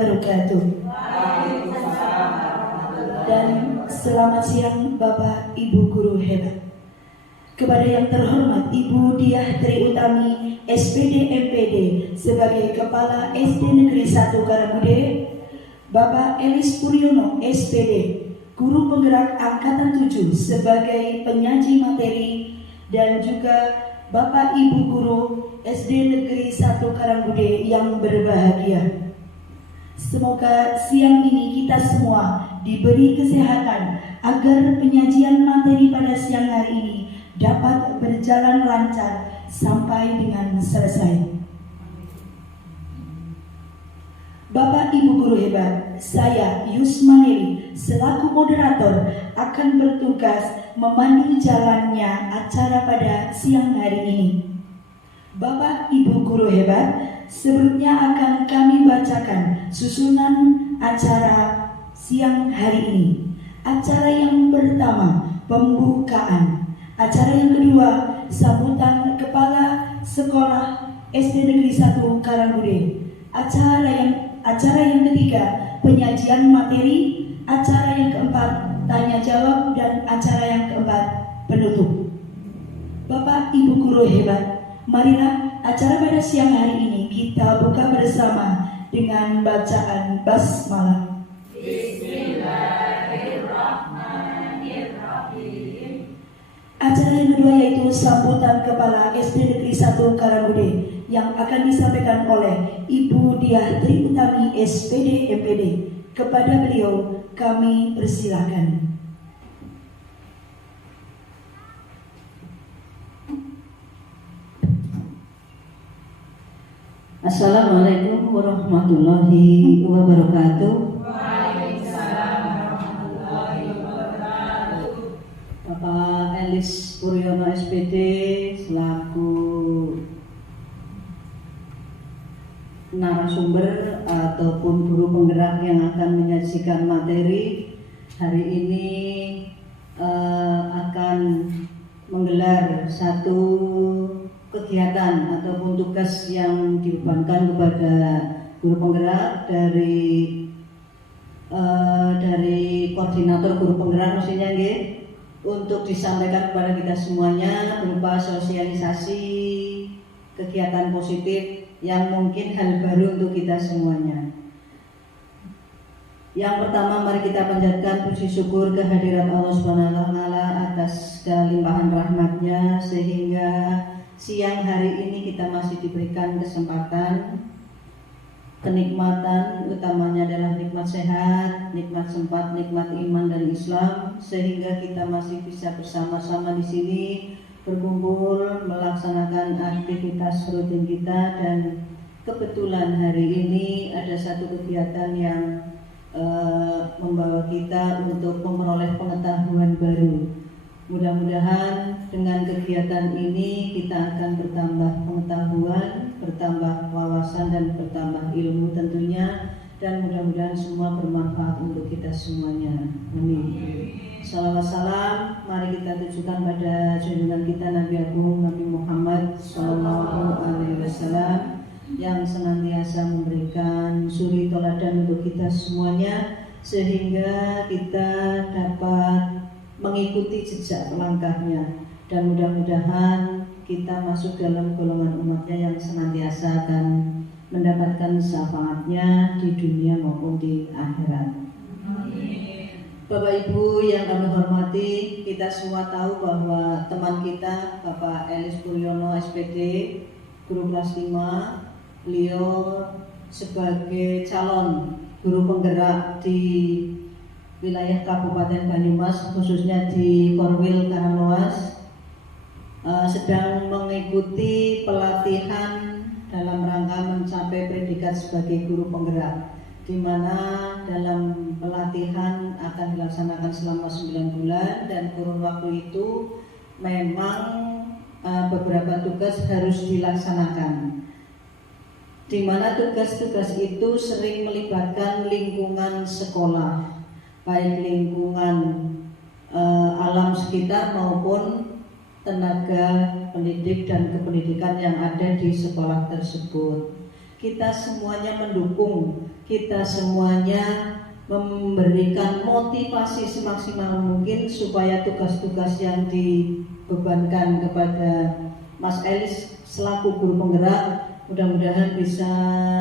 wabarakatuh. Dan selamat siang Bapak Ibu guru hebat. Kepada yang terhormat Ibu Diah Tri Utami SPD MPD sebagai Kepala SD Negeri 1 Karangbude, Bapak Elis Puryono SPD Guru Penggerak Angkatan 7 sebagai penyaji materi, dan juga Bapak Ibu Guru SD Negeri 1 Karangbude yang berbahagia. Semoga siang ini kita semua diberi kesehatan agar penyajian materi pada siang hari ini dapat berjalan lancar sampai dengan selesai. Bapak Ibu guru hebat, saya Yusmaneli selaku moderator akan bertugas memandu jalannya acara pada siang hari ini. Bapak Ibu guru hebat, sebelumnya akan kami bacakan susunan acara siang hari ini. Acara yang pertama, pembukaan. Acara yang kedua, sambutan Kepala Sekolah SD Negeri 1 Karangbude. Acara yang ketiga, penyajian materi. Acara yang keempat, tanya jawab, dan acara yang keempat, penutup. Bapak Ibu guru hebat, marilah acara pada siang hari ini kita buka bersama dengan bacaan basmalah. Acara yang kedua yaitu sambutan Kepala SD Negeri 1 Karangbude yang akan disampaikan oleh Ibu Diah Tri Utami SPD MPD. Kepada beliau kami persilakan. Assalamualaikum warahmatullahi wabarakatuh. Bapak Elis Puryono SPD selaku narasumber ataupun guru penggerak yang akan menyajikan materi hari ini akan menggelar satu kegiatan ataupun tugas yang dibebankan kepada guru penggerak dari koordinator guru penggerak maksudnya untuk disampaikan kepada kita semuanya berupa sosialisasi kegiatan positif yang mungkin hal baru untuk kita semuanya. Yang pertama, mari kita panjatkan puji syukur kehadirat Allah Subhanahu wa taala atas kelimpahan rahmatnya sehingga siang hari ini kita masih diberikan kesempatan, kenikmatan, utamanya adalah nikmat sehat, nikmat sempat, nikmat iman dan Islam, sehingga kita masih bisa bersama-sama di sini berkumpul melaksanakan aktivitas rutin kita. Dan kebetulan hari ini ada satu kegiatan yang membawa kita untuk memperoleh pengetahuan baru. Mudah-mudahan dengan kegiatan ini kita akan bertambah pengetahuan, bertambah wawasan, dan bertambah ilmu tentunya, dan mudah-mudahan semua bermanfaat untuk kita semuanya. Amin. Salawat salam mari kita tujukan pada junjungan kita Nabi Agung Nabi Muhammad Sallallahu Alaihi Wasallam yang senantiasa memberikan suri teladan untuk kita semuanya sehingga kita dapat mengikuti jejak langkahnya, dan mudah-mudahan kita masuk dalam golongan umatnya yang senantiasa akan mendapatkan syafaatnya di dunia maupun di akhirat. Bapak Ibu yang kami hormati, kita semua tahu bahwa teman kita Bapak Elis Puryono SPD guru kelas 5, beliau sebagai calon guru penggerak di wilayah Kabupaten Banyumas, khususnya di Korwil Karangloas, sedang mengikuti pelatihan dalam rangka mencapai predikat sebagai guru penggerak, di mana dalam pelatihan akan dilaksanakan selama 9 bulan, dan kurun waktu itu memang beberapa tugas harus dilaksanakan, di mana tugas-tugas itu sering melibatkan lingkungan sekolah, baik lingkungan alam sekitar maupun tenaga pendidik dan kependidikan yang ada di sekolah tersebut. kita semuanya mendukung, kita semuanya memberikan motivasi semaksimal mungkin supaya tugas-tugas yang dibebankan kepada Mas Elis selaku guru penggerak mudah-mudahan bisa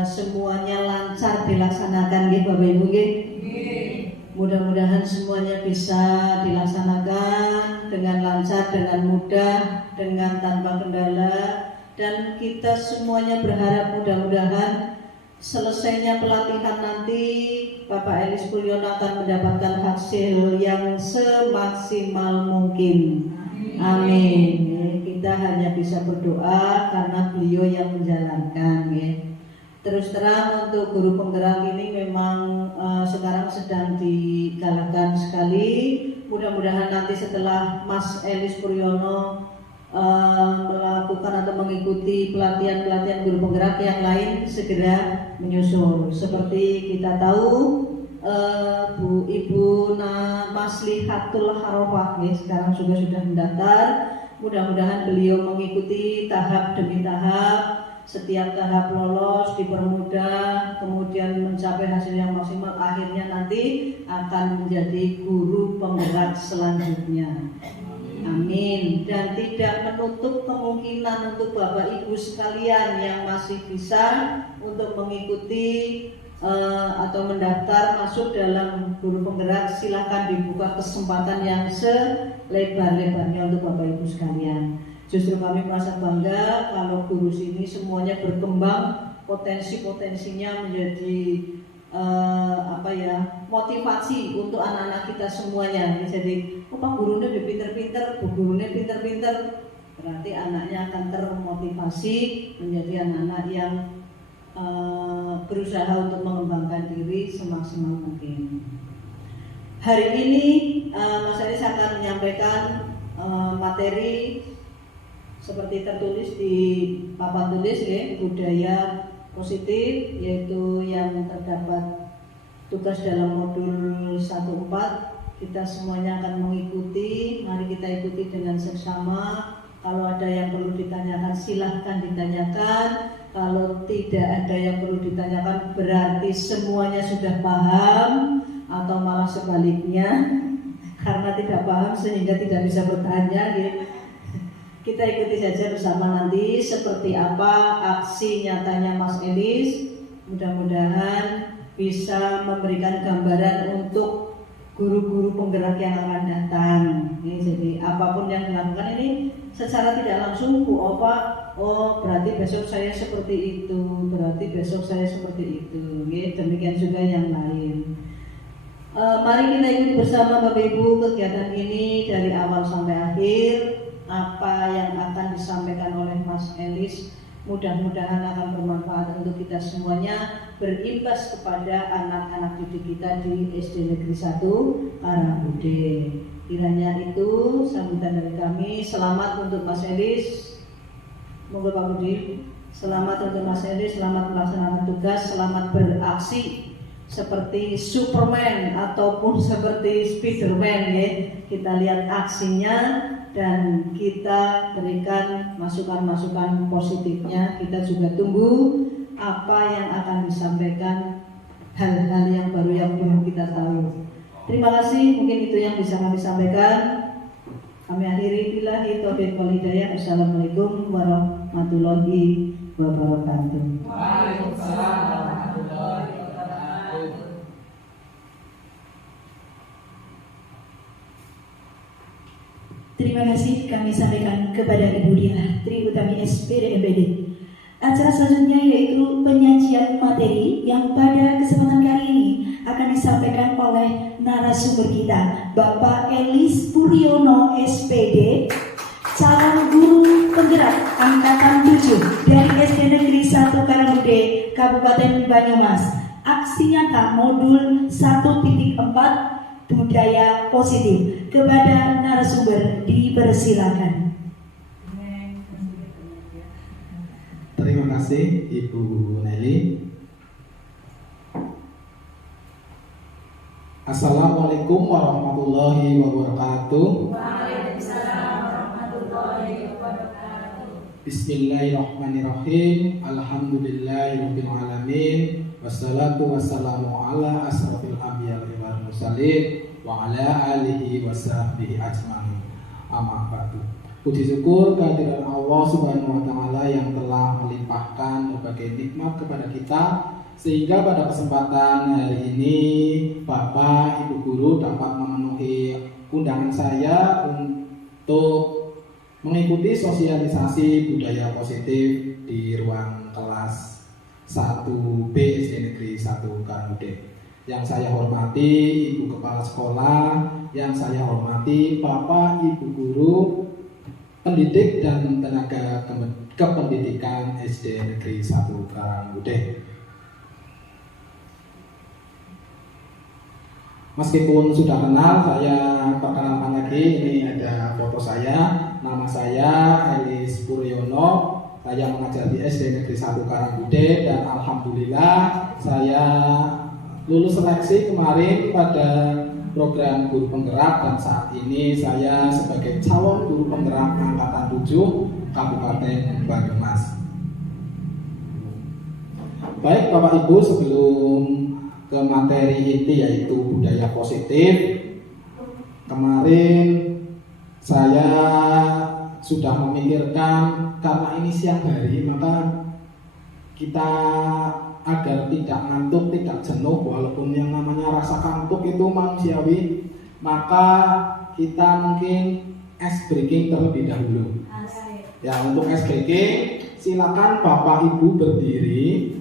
semuanya lancar dilaksanakan nggih Bapak Ibu nggih. Mudah-mudahan semuanya bisa dilaksanakan dengan lancar, dengan mudah, dengan tanpa kendala, dan kita semuanya berharap mudah-mudahan selesainya pelatihan nanti Bapak Elis Puryono akan mendapatkan hasil yang semaksimal mungkin. Amin. Kita hanya bisa berdoa karena beliau yang menjalankan ya. Terus terang untuk guru penggerak ini memang sekarang sedang digalakkan sekali. Mudah-mudahan nanti setelah Mas Elis Puryono melakukan atau mengikuti pelatihan-pelatihan guru penggerak yang lain segera menyusul. Seperti kita tahu Ibu Maslihatul Harofah ya, sekarang sudah mendaftar. Mudah-mudahan beliau mengikuti tahap demi tahap. Setiap tahap lolos, dipermudah, kemudian mencapai hasil yang maksimal, akhirnya nanti akan menjadi guru penggerak selanjutnya. Amin. Dan tidak menutup kemungkinan untuk Bapak Ibu sekalian yang masih bisa untuk mengikuti atau mendaftar masuk dalam guru penggerak, silahkan dibuka kesempatan yang selebar-lebarnya untuk Bapak Ibu sekalian. Justru kami merasa bangga kalau guru ini semuanya berkembang, potensi-potensinya menjadi motivasi untuk anak-anak kita semuanya. Jadi, Pak gurunya udah pinter-pinter, Bu gurunya pinter-pinter, berarti anaknya akan termotivasi menjadi anak-anak yang berusaha untuk mengembangkan diri semaksimal mungkin. Hari ini Mas Elis akan menyampaikan materi seperti tertulis di papan tulis ya, budaya positif, yaitu yang terdapat tugas dalam modul 1.4. Kita semuanya akan mengikuti, mari kita ikuti dengan seksama. Kalau ada yang perlu ditanyakan silahkan ditanyakan. Kalau tidak ada yang perlu ditanyakan berarti semuanya sudah paham, atau malah sebaliknya karena tidak paham sehingga tidak bisa bertanya gitu. Kita ikuti saja bersama nanti seperti apa aksi nyatanya Mas Elis. Mudah-mudahan bisa memberikan gambaran untuk guru-guru penggerak yang akan datang. Ini jadi apapun yang dilakukan ini secara tidak langsung berarti besok saya seperti itu, berarti besok saya seperti itu. Demikian juga yang lain. Mari kita ikuti bersama Bapak Ibu kegiatan ini dari awal sampai akhir. Apa yang akan disampaikan oleh Mas Elis mudah-mudahan akan bermanfaat untuk kita semuanya, berimbas kepada anak-anak didik kita di SD Negeri 1 Karangbude. Kiranya itu sambutan dari kami. Selamat untuk Mas Elis. Monggo Pak Budi. Selamat untuk Mas Elis, selamat melaksanakan tugas, selamat beraksi seperti Superman ataupun seperti Spiderman ya. Kita lihat aksinya dan kita berikan masukan-masukan positifnya. Kita juga tunggu apa yang akan disampaikan, hal-hal yang baru yang belum kita tahu. Terima kasih, mungkin itu yang bisa kami sampaikan. Kami akhiri, billahi taufiq wal hidayah. Assalamualaikum warahmatullahi wabarakatuh. Waalaikumsalam warahmatullahi wabarakatuh. Terima kasih kami sampaikan kepada Ibu Dia Tri Utami SPD MPD. Acara selanjutnya yaitu penyajian materi yang pada kesempatan kali ini akan disampaikan oleh narasumber kita, Bapak Elis Puryono SPD, calon guru penggerak angkatan 7 dari SD Negeri 1 Karangbude, Kabupaten Banyumas. Aksi nyata modul 1.4 budaya positif. Kepada narasumber dipersilakan. Terima kasih Ibu Nelly. Assalamualaikum warahmatullahi wabarakatuh. Waalaikumsalam warahmatullahi wabarakatuh. Bismillahirrahmanirrahim. Alhamdulillahirabbil alamin. Wassalatu wassalamu ala asrofil anbiya'i wal mursalin wa ala alihi wasahbihi ajmain. Amma ba'du. Puji syukur kehadiran Allah Subhanahu wa taala yang telah melimpahkan berbagai nikmat kepada kita sehingga pada kesempatan hari ini Bapak Ibu guru dapat memenuhi undangan saya untuk mengikuti sosialisasi budaya positif di ruang kelas 1B SD Negeri 1 Karangudeh. Yang saya hormati Ibu Kepala Sekolah, yang saya hormati Bapak Ibu guru, pendidik dan tenaga kependidikan SD Negeri 1 Karangudeh. Meskipun sudah kenal, saya perkenalkan lagi. Ini ada foto saya. Nama saya Elis Puryono. Saya mengajar di SD Negeri 1 Karangudeh dan alhamdulillah saya lulus seleksi kemarin pada program guru penggerak dan saat ini saya sebagai calon guru penggerak angkatan 7 Kabupaten Banyumas. Baik Bapak Ibu, sebelum ke materi inti yaitu budaya positif, kemarin saya sudah memikirkan karena ini siang hari maka kita agar tidak ngantuk, tidak jenuh, walaupun yang namanya rasa kantuk itu manusiawi, maka kita mungkin ice breaking terlebih dahulu. Ya, untuk ice breaking silakan Bapak Ibu berdiri,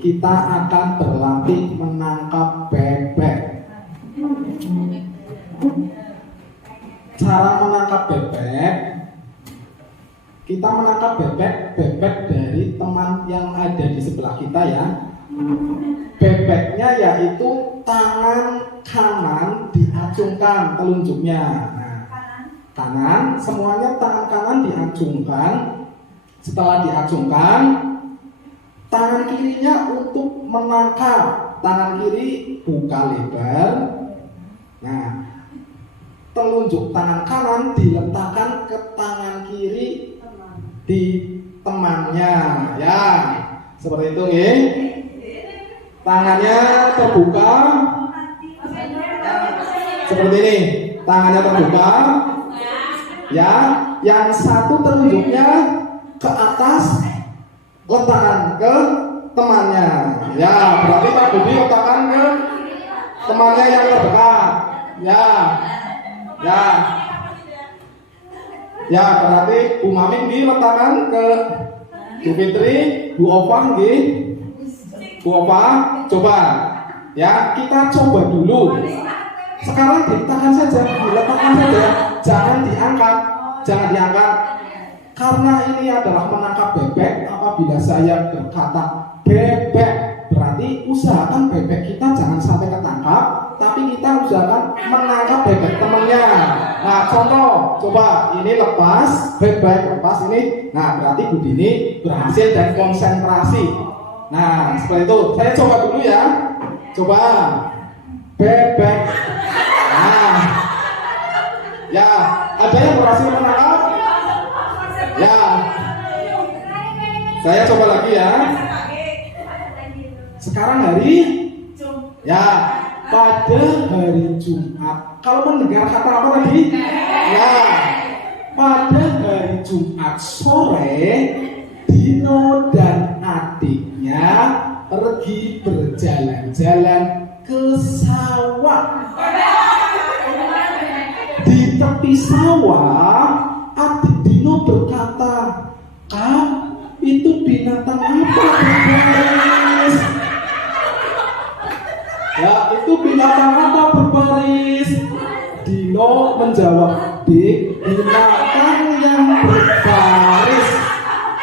kita akan berlatih menangkap bebek. Cara menangkap bebek, kita menangkap bebek dari teman yang ada di sebelah kita ya. Bebeknya yaitu tangan kanan diacungkan telunjuknya. Nah, kanan, semuanya tangan kanan diacungkan. Setelah diacungkan, tangan kirinya untuk menangkap. Tangan kiri buka lebar. Nah, telunjuk tangan kanan diletakkan ke tangan kiri di temannya. Ya, seperti itu ya. Tangannya terbuka. Seperti ini. Tangannya terbuka. Ya, yang satu telunjuknya ke atas, letakkan ke temannya. Ya, berarti Pak Budi letakkan ke temannya yang terdekat. Ya, berarti Bu Maming letakkan ke Bu Fitri, Bu Opa Bu Opa, coba. Ya, kita coba dulu. Sekarang diletakkan saja, jangan diangkat. Karena ini adalah menangkap bebek, apabila saya berkata bebek, berarti usahakan bebek kita jangan sampai ketangkap, tapi kita usahakan menangkap bebek temannya. Nah, contoh, coba ini lepas, bebek lepas ini. Nah, berarti Bu Dini berhasil dan konsentrasi. Nah, seperti itu. Saya coba dulu ya. Coba bebek. Nah, ya, ada yang berhasil menangkap? Ya, saya coba lagi ya. Sekarang hari ya, pada hari Jumat. Kalau mendengar kata apa tadi? Ya, pada hari Jumat sore, Dino dan adiknya pergi berjalan-jalan ke sawah. Di tepi sawah, adik Dino berkata, "Kak, itu binatang apa berbaris?" Ya, itu binatang apa berbaris? Dino menjawab, "Dik, binatang yang berbaris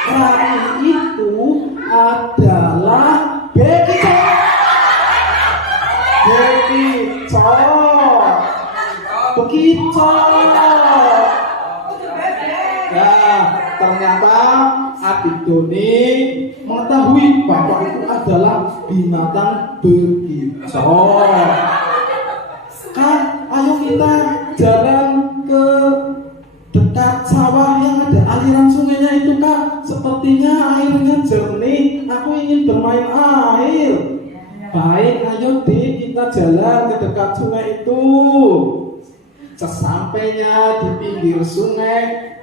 hari itu adalah bekicot." Ya, ternyata adik Doni mengetahui bahwa itu adalah binatang bekicot. Kan, ayo kita jalan ke dekat sepertinya airnya jernih. Aku ingin bermain air. Baik, ayo Dik, kita jalan ke dekat sungai itu. Sesampainya di pinggir sungai,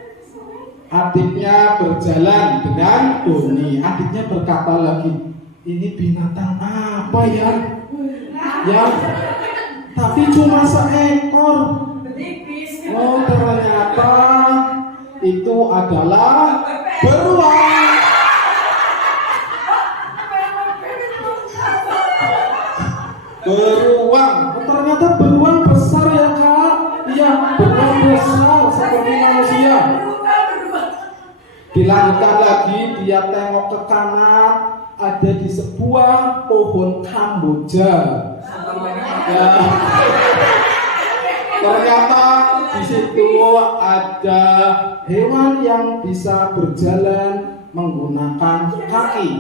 adiknya berjalan dengan Boni. Adiknya berkata lagi, ini binatang apa ya? Ya, tapi cuma seekor. Oh, ternyata itu adalah beruang. Beruang. Oh, ternyata beruang besar ya Kak. Iya, beruang besar seperti manusia. Dilanjutkan lagi, dia tengok ke kanan, ada di sebuah pohon kamboja. Ya. Ternyata di situ ada hewan yang bisa berjalan menggunakan kaki.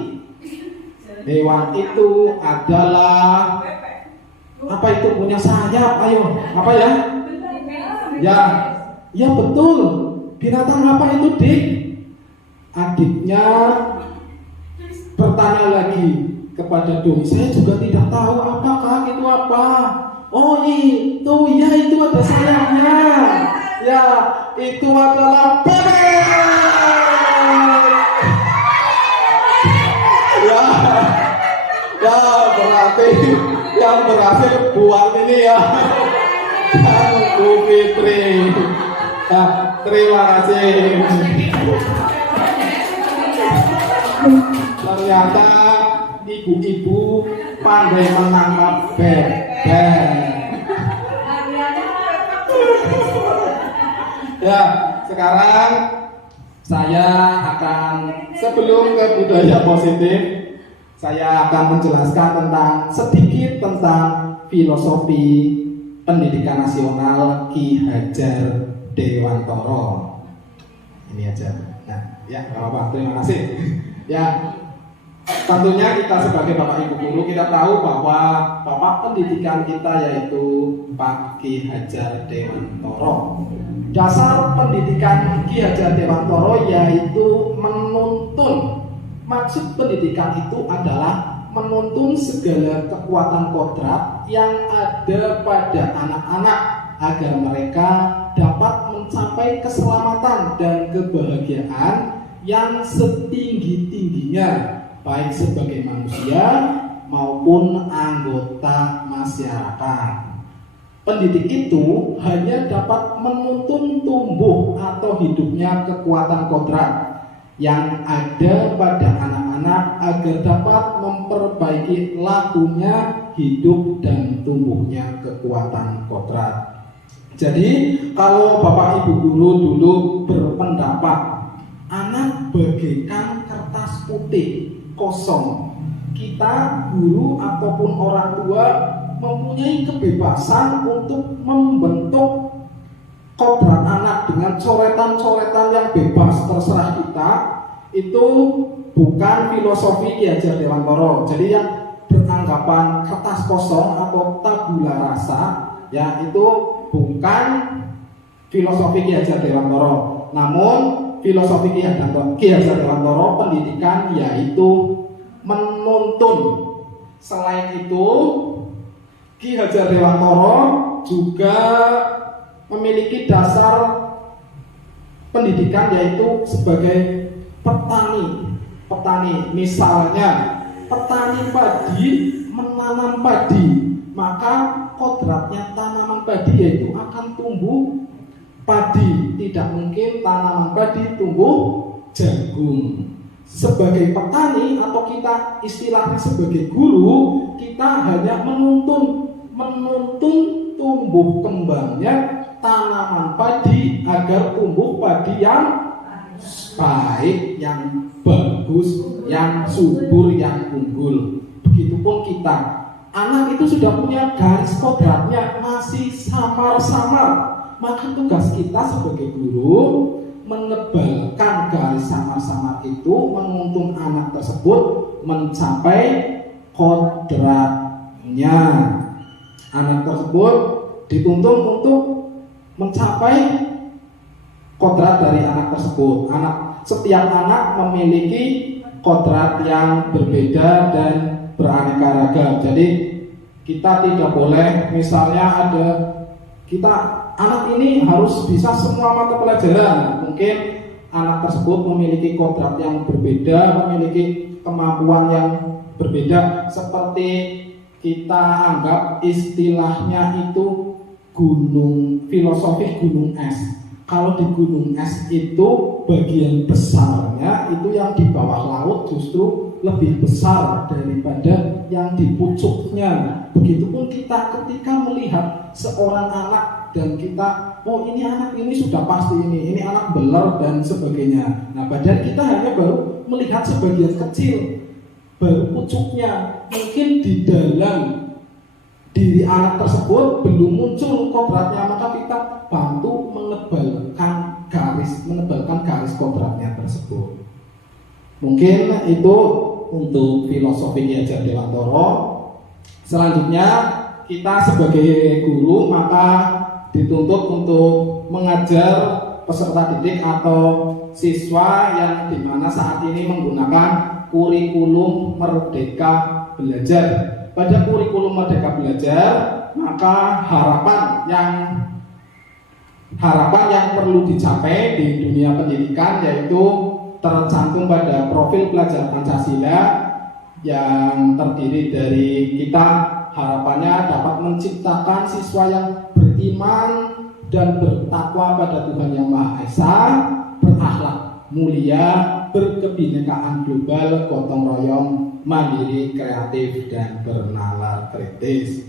Hewan itu adalah apa itu punya sayap? Ayo, apa ya? Ya betul. Binatang apa itu, Dik? Adiknya bertanya lagi kepada Doni. Saya juga tidak tahu apakah itu apa. Oh itu, ya itu ada sayapnya. Ya, itu adalah bebek. Ya berarti yang berhasil buat ini ya Bu Fitri. Ya, terima kasih. Ternyata ibu-ibu pandai menangkap bebek. Ya, sekarang saya akan, sebelum ke budaya positif, saya akan menjelaskan sedikit tentang filosofi pendidikan nasional Ki Hajar Dewantara. Ini aja. Nah, ya, Bapak, terima kasih. Ya, tentunya kita sebagai Bapak Ibu guru, kita tahu bahwa Bapak pendidikan kita yaitu Pak Ki Hajar Dewantara. Dasar pendidikan Ki Hajar Dewantara yaitu menuntun. Maksud pendidikan itu adalah menuntun segala kekuatan kodrat yang ada pada anak-anak agar mereka dapat mencapai keselamatan dan kebahagiaan yang setinggi-tingginya, baik sebagai manusia maupun anggota masyarakat. Pendidik itu hanya dapat menuntun tumbuh atau hidupnya kekuatan kodrat yang ada pada anak-anak agar dapat memperbaiki lakunya hidup dan tumbuhnya kekuatan kodrat. Jadi kalau Bapak Ibu guru dulu berpendapat anak bagaikan kertas putih kosong, kita guru ataupun orang tua mempunyai kebebasan untuk membentuk kodrat anak dengan coretan-coretan yang bebas terserah kita. Itu bukan filosofi Ki Hajar Dewantara. Jadi yang beranggapan kertas kosong atau tabula rasa, ya itu bukan filosofi Ki Hajar Dewantara. Namun filosofi Ki Hajar Dewantara pendidikan yaitu menuntun. Selain itu, Ki Hajar Dewantara juga memiliki dasar pendidikan yaitu sebagai petani. Misalnya petani padi menanam padi, maka kodratnya tanaman padi yaitu akan tumbuh padi. Tidak mungkin tanaman padi tumbuh jagung. Sebagai petani atau kita istilahnya sebagai guru, kita hanya menuntun tumbuh kembangnya tanaman padi agar tumbuh padi yang baik, yang bagus, yang subur, yang unggul. Begitupun kita, anak itu sudah punya garis kodratnya masih samar-samar, maka tugas kita sebagai guru menebalkan garis samar-samar itu, menuntun anak tersebut mencapai kodratnya. Anak tersebut dituntun untuk mencapai kodrat dari anak tersebut. Setiap anak memiliki kodrat yang berbeda dan beraneka ragam. Jadi kita tidak boleh misalnya kita anak ini harus bisa semua mata pelajaran. Mungkin anak tersebut memiliki kodrat yang berbeda, memiliki kemampuan yang berbeda. Seperti kita anggap istilahnya itu gunung, filosofi gunung es. Kalau di gunung es itu bagian besarnya itu yang di bawah laut justru lebih besar daripada yang di pucuknya. Begitupun kita ketika melihat seorang anak dan kita, oh ini anak ini sudah pasti ini anak beler dan sebagainya. Nah, badan kita hanya baru melihat sebagian kecil, baru pucuknya. Mungkin di dalam diri anak tersebut belum muncul kodratnya, maka kita bantu menebalkan garis kodratnya tersebut. Mungkin itu untuk filosofi Ki Hajar Dewantara. Selanjutnya kita sebagai guru maka dituntut untuk mengajar peserta didik atau siswa yang dimana saat ini menggunakan kurikulum Merdeka Belajar. Pada kurikulum Merdeka Belajar, maka harapan yang perlu dicapai di dunia pendidikan yaitu tercantum pada profil pelajar Pancasila yang terdiri dari kita harapannya dapat menciptakan siswa yang beriman dan bertakwa pada Tuhan Yang Maha Esa, berakhlak mulia, berkebinekaan global, gotong royong, mandiri, kreatif, dan bernalar kritis.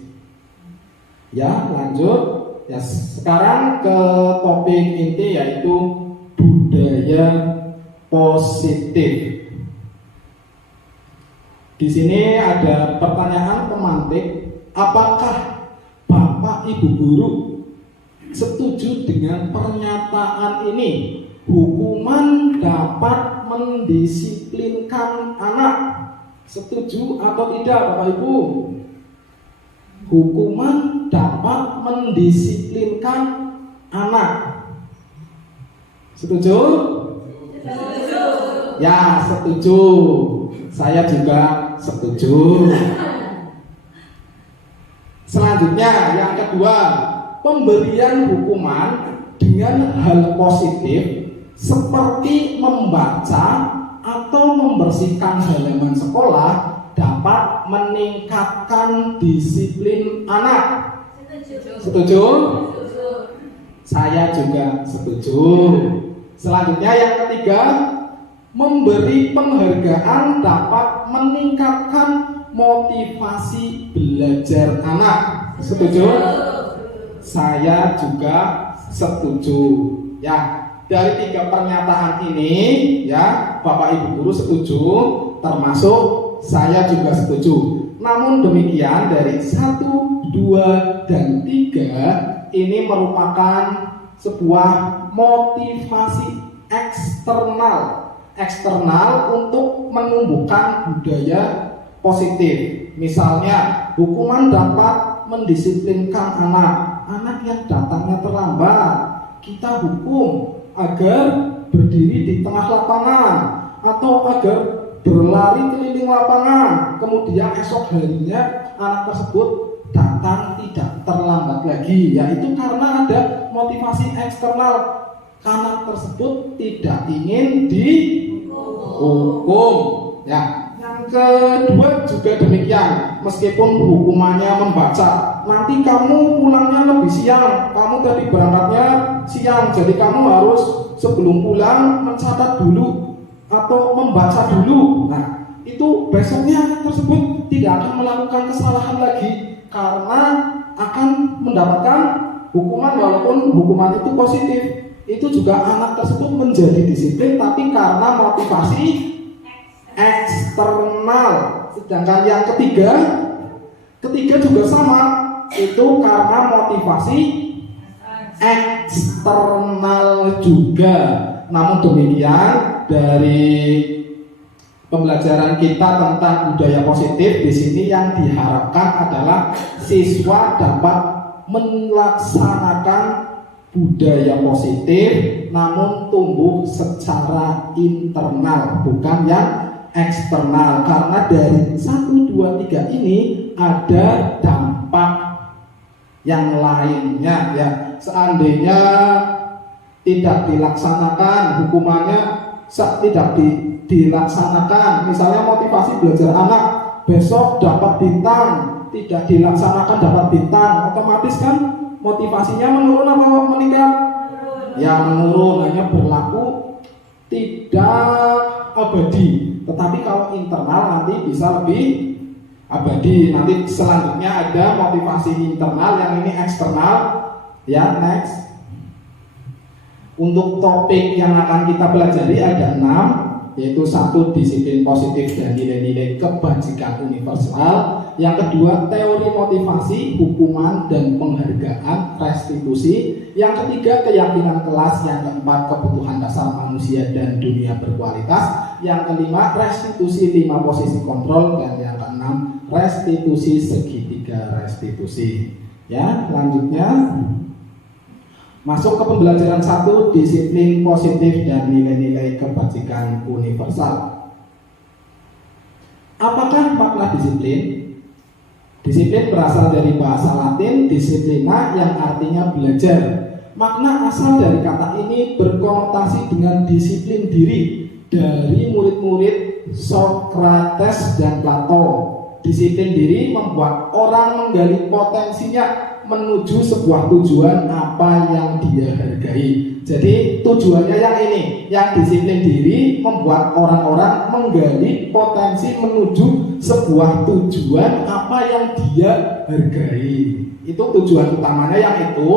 Ya, lanjut. Ya, sekarang ke topik inti yaitu budaya positif. Di sini ada pertanyaan pemantik, apakah Bapak Ibu guru setuju dengan pernyataan ini? Hukuman dapat mendisiplinkan anak. Setuju atau tidak Bapak Ibu? Hukuman dapat mendisiplinkan anak. Setuju? Setuju. Ya, setuju. Saya juga setuju. Selanjutnya yang kedua, pemberian hukuman dengan hal positif seperti membaca atau membersihkan halaman sekolah dapat meningkatkan disiplin anak. Setuju? Saya juga setuju. Selanjutnya yang ketiga, memberi penghargaan dapat meningkatkan motivasi belajar anak. Setuju? Saya juga setuju. Ya, dari tiga pernyataan ini, ya, Bapak Ibu guru setuju, termasuk saya juga setuju. Namun demikian dari 1, 2, dan 3 ini merupakan sebuah motivasi eksternal untuk menumbuhkan budaya positif. Misalnya, hukuman dapat mendisiplinkan anak yang datangnya terlambat. Kita hukum agar berdiri di tengah lapangan atau agar berlari keliling lapangan. Kemudian esok harinya anak tersebut datang tidak terlambat lagi. Yaitu karena ada motivasi eksternal. Anak tersebut tidak ingin dihukum. Ya. Yang kedua juga demikian. Meskipun hukumannya membaca, nanti kamu pulangnya lebih siang. Kamu tadi berangkatnya siang, jadi kamu harus sebelum pulang mencatat dulu atau membaca dulu. Nah, itu besoknya tersebut tidak akan melakukan kesalahan lagi karena akan mendapatkan hukuman walaupun hukuman itu positif. Itu juga anak tersebut menjadi disiplin tapi karena motivasi eksternal. Sedangkan yang ketiga juga sama, itu karena motivasi eksternal juga. Namun demikian dari pembelajaran kita tentang budaya positif di sini yang diharapkan adalah siswa dapat melaksanakan budaya positif namun tumbuh secara internal, bukan yang eksternal. Karena dari 1, 2, 3 ini ada dampak yang lainnya ya. Seandainya tidak dilaksanakan, hukumannya tidak dilaksanakan. Misalnya motivasi belajar anak, besok dapat bintang, tidak dilaksanakan dapat bintang, otomatis kan motivasinya menurun atau meningkat? Ya menurun, hanya berlaku tidak abadi. Tetapi kalau internal nanti bisa lebih abadi. Nanti selanjutnya ada motivasi internal, yang ini eksternal. Ya, next. Untuk topik yang akan kita pelajari ada 6, yaitu 1 disiplin positif dan nilai-nilai kebajikan universal. Yang kedua teori motivasi, hukuman dan penghargaan, restitusi. Yang ketiga keyakinan kelas. Yang keempat kebutuhan dasar manusia dan dunia berkualitas. Yang kelima restitusi 5 posisi kontrol. Dan yang keenam restitusi segitiga restitusi. Ya, selanjutnya masuk ke pembelajaran 1, disiplin positif dan nilai-nilai kebajikan universal. Apakah makna disiplin? Disiplin berasal dari bahasa Latin disiplina yang artinya belajar. Makna asal dari kata ini berkonotasi dengan disiplin diri dari murid-murid Socrates dan Plato. Disiplin diri membuat orang menggali potensinya menuju sebuah tujuan apa yang dia hargai. Jadi tujuannya yang ini, yang disiplin diri membuat orang-orang menggali potensi menuju sebuah tujuan apa yang dia hargai. Itu tujuan utamanya yang itu.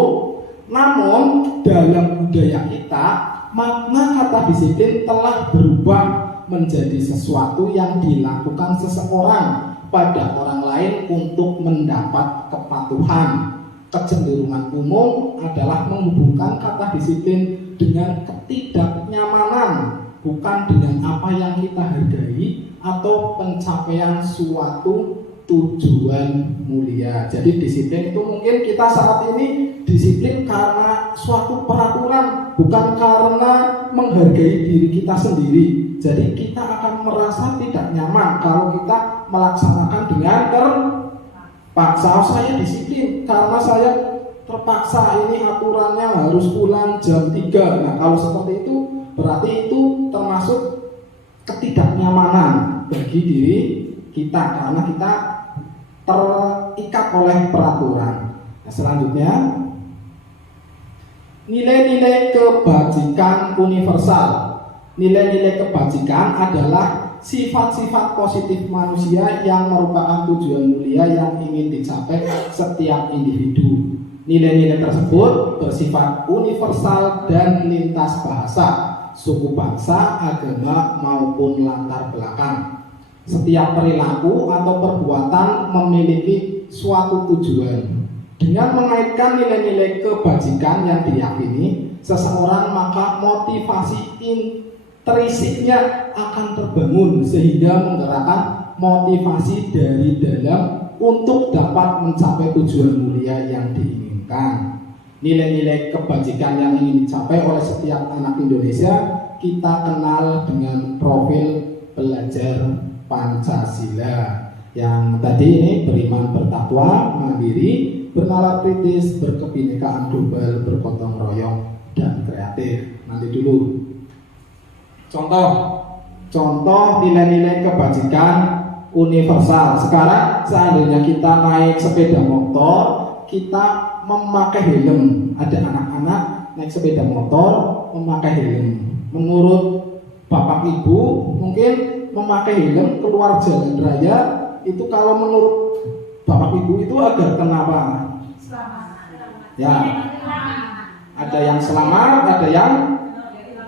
Namun dalam budaya kita, makna kata disiplin telah berubah menjadi sesuatu yang dilakukan seseorang pada orang lain untuk mendapat kepatuhan. Kecenderungan umum adalah menghubungkan kata disiplin dengan ketidaknyamanan, bukan dengan apa yang kita hargai atau pencapaian suatu tujuan mulia. Jadi disiplin itu mungkin kita saat ini disiplin karena suatu peraturan, bukan karena menghargai diri kita sendiri. Jadi kita akan merasa tidak nyaman kalau kita melaksanakan dengan terpaksa. Saya disiplin karena saya terpaksa, ini aturannya harus pulang jam 3. Nah kalau seperti itu berarti itu termasuk ketidaknyamanan bagi diri kita karena kita terikat oleh peraturan. Nah, selanjutnya nilai-nilai kebajikan universal. Nilai-nilai kebajikan adalah sifat-sifat positif manusia yang merupakan tujuan mulia yang ingin dicapai setiap individu. Nilai-nilai tersebut bersifat universal dan lintas bahasa, suku bangsa, agama maupun latar belakang. Setiap perilaku atau perbuatan memiliki suatu tujuan. Dengan mengaitkan nilai-nilai kebajikan yang diyakini seseorang, maka motivasi intrinsipnya akan terbangun sehingga menggerakkan motivasi dari dalam untuk dapat mencapai tujuan mulia yang diinginkan. Nilai-nilai kebajikan yang ingin dicapai oleh setiap anak Indonesia kita kenal dengan profil pelajar Pancasila yang tadi ini beriman, bertakwa, mandiri, bernalar kritis, berkebinekaan global, bergotong royong, dan kreatif. Nanti dulu contoh nilai-nilai kebajikan universal. Sekarang seandainya kita naik sepeda motor, kita memakai helm. Ada anak-anak naik sepeda motor memakai helm. Menurut bapak ibu mungkin memakai helm keluar jalan raya itu kalau menurut bapak ibu itu agar kenapa? Ya, ada yang selamat, ada yang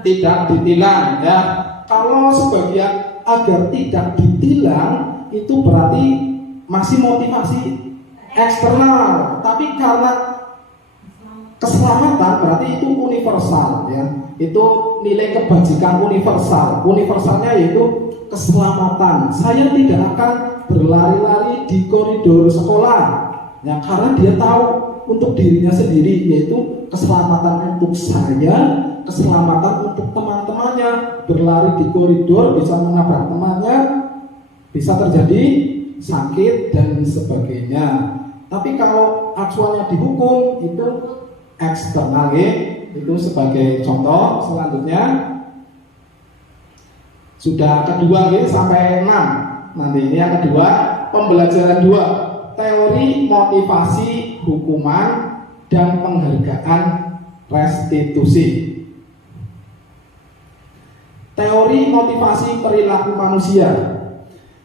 tidak ditilang. Ya, kalau sebagian agar tidak ditilang itu berarti masih motivasi eksternal, tapi karena keselamatan berarti itu universal. Ya, itu nilai kebajikan universal. Universalnya yaitu keselamatan. Saya tidak akan berlari-lari di koridor sekolah, ya karena dia tahu untuk dirinya sendiri, yaitu keselamatan untuk saya, keselamatan untuk teman-temannya. Berlari di koridor bisa menabrak temannya, bisa terjadi sakit dan sebagainya. Tapi kalau acuannya dihukum itu eksternal, ya. Itu sebagai contoh. Selanjutnya sudah kedua, ya, sampai 6. Nanti ini yang kedua, pembelajaran 2, teori motivasi hukuman dan penghargaan restitusi. Teori motivasi perilaku manusia.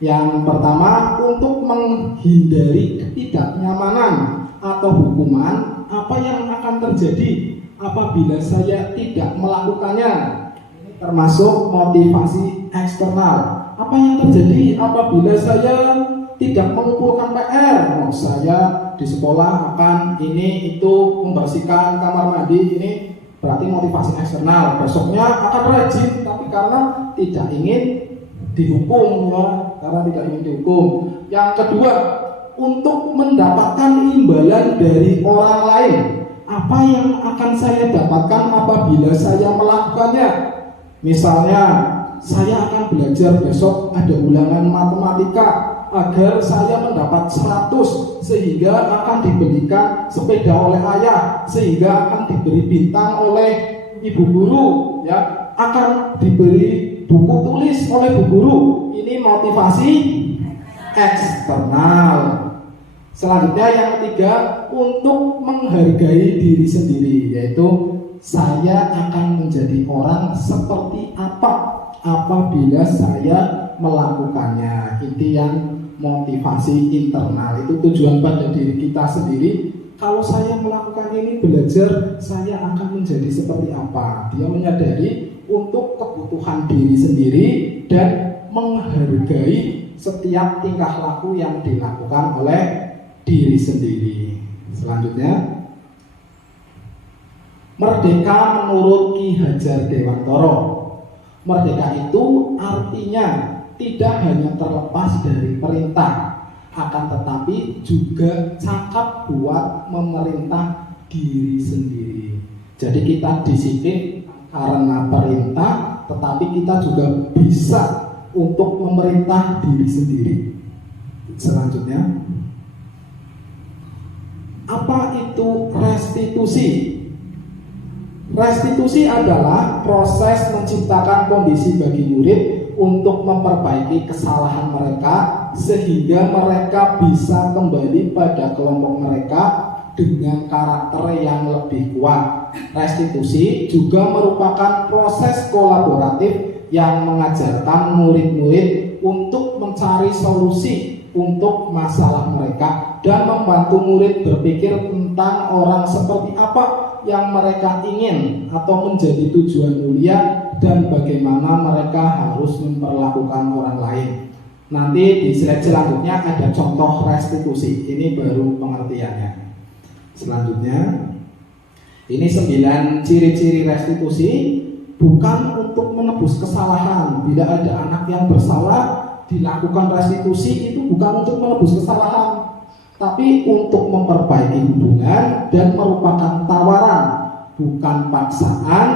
Yang pertama, untuk menghindari ketidaknyamanan atau hukuman, apa yang akan terjadi apabila saya tidak melakukannya. Ini termasuk motivasi eksternal. Apa yang terjadi apabila saya tidak mengumpulkan PR? Saya di sekolah akan ini itu membersihkan kamar mandi, ini berarti motivasi eksternal. Besoknya akan rajin, tapi karena tidak ingin dihukum, ya, karena tidak ingin dihukum. Yang kedua, untuk mendapatkan imbalan dari orang lain. Apa yang akan saya dapatkan apabila saya melakukannya? Misalnya, saya akan belajar besok ada ulangan matematika agar saya mendapat 100, sehingga akan dibelikan sepeda oleh ayah, sehingga akan diberi bintang oleh ibu guru, ya, akan diberi buku tulis oleh bu guru. Ini motivasi eksternal. Selanjutnya yang ketiga, untuk menghargai diri sendiri, yaitu saya akan menjadi orang seperti apa apabila saya melakukannya. Itu yang motivasi internal, itu tujuan pada diri kita sendiri. Kalau saya melakukan ini, belajar, saya akan menjadi seperti apa. Dia menyadari untuk kebutuhan diri sendiri dan menghargai setiap tingkah laku yang dilakukan oleh diri sendiri. Selanjutnya, merdeka menurut Ki Hajar Dewantara. Merdeka itu artinya tidak hanya terlepas dari perintah, akan tetapi juga cakap buat memerintah diri sendiri. Jadi kita disiplin karena perintah, tetapi kita juga bisa untuk memerintah diri sendiri. Selanjutnya, apa itu restitusi? Restitusi adalah proses menciptakan kondisi bagi murid untuk memperbaiki kesalahan mereka sehingga mereka bisa kembali pada kelompok mereka dengan karakter yang lebih kuat. Restitusi juga merupakan proses kolaboratif yang mengajarkan murid-murid untuk mencari solusi untuk masalah mereka dan membantu murid berpikir tentang orang seperti apa yang mereka ingin atau menjadi tujuan mulia dan bagaimana mereka harus memperlakukan orang lain. Nanti di slide selanjutnya ada contoh restitusi. Ini baru pengertiannya. Selanjutnya, ini 9 ciri-ciri restitusi. Bukan untuk menebus kesalahan. Bila ada anak yang bersalah, dilakukan restitusi, itu bukan untuk menebus kesalahan, tapi untuk memperbaiki hubungan dan merupakan tawaran, bukan paksaan.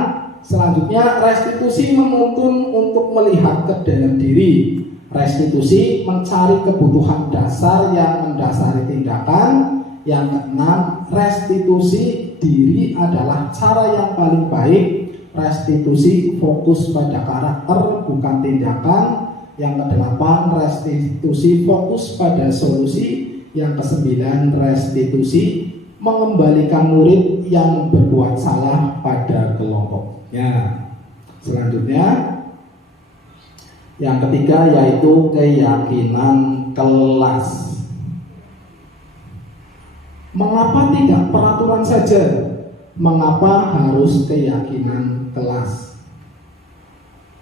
Selanjutnya, restitusi menuntun untuk melihat ke dalam diri. Restitusi mencari kebutuhan dasar yang mendasari tindakan. Yang keenam, restitusi diri adalah cara yang paling baik. Restitusi fokus pada karakter, bukan tindakan. Yang kedelapan, restitusi fokus pada solusi. Yang kesembilan, restitusi mengembalikan murid yang berbuat salah pada kelompoknya. Selanjutnya, yang ketiga yaitu keyakinan kelas. Mengapa tidak peraturan saja? Mengapa harus keyakinan kelas?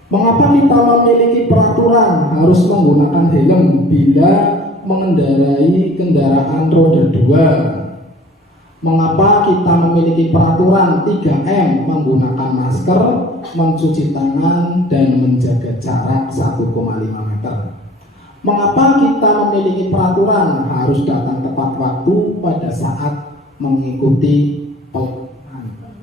Mengapa kita memiliki peraturan harus menggunakan helm bila mengendarai kendaraan roda 2? Mengapa kita memiliki peraturan 3M, menggunakan masker, mencuci tangan, dan menjaga jarak 1,5 meter? Mengapa kita memiliki peraturan harus datang tepat waktu pada saat mengikuti pelaksanaan.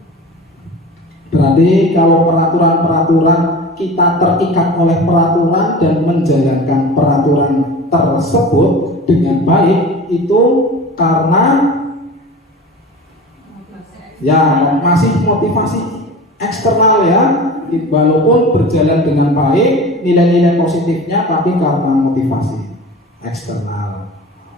Berarti kalau peraturan-peraturan kita terikat oleh peraturan dan menjalankan peraturan tersebut dengan baik, itu karena ya masih motivasi eksternal ya, walaupun berjalan dengan baik nilai-nilai positifnya, tapi karena motivasi eksternal.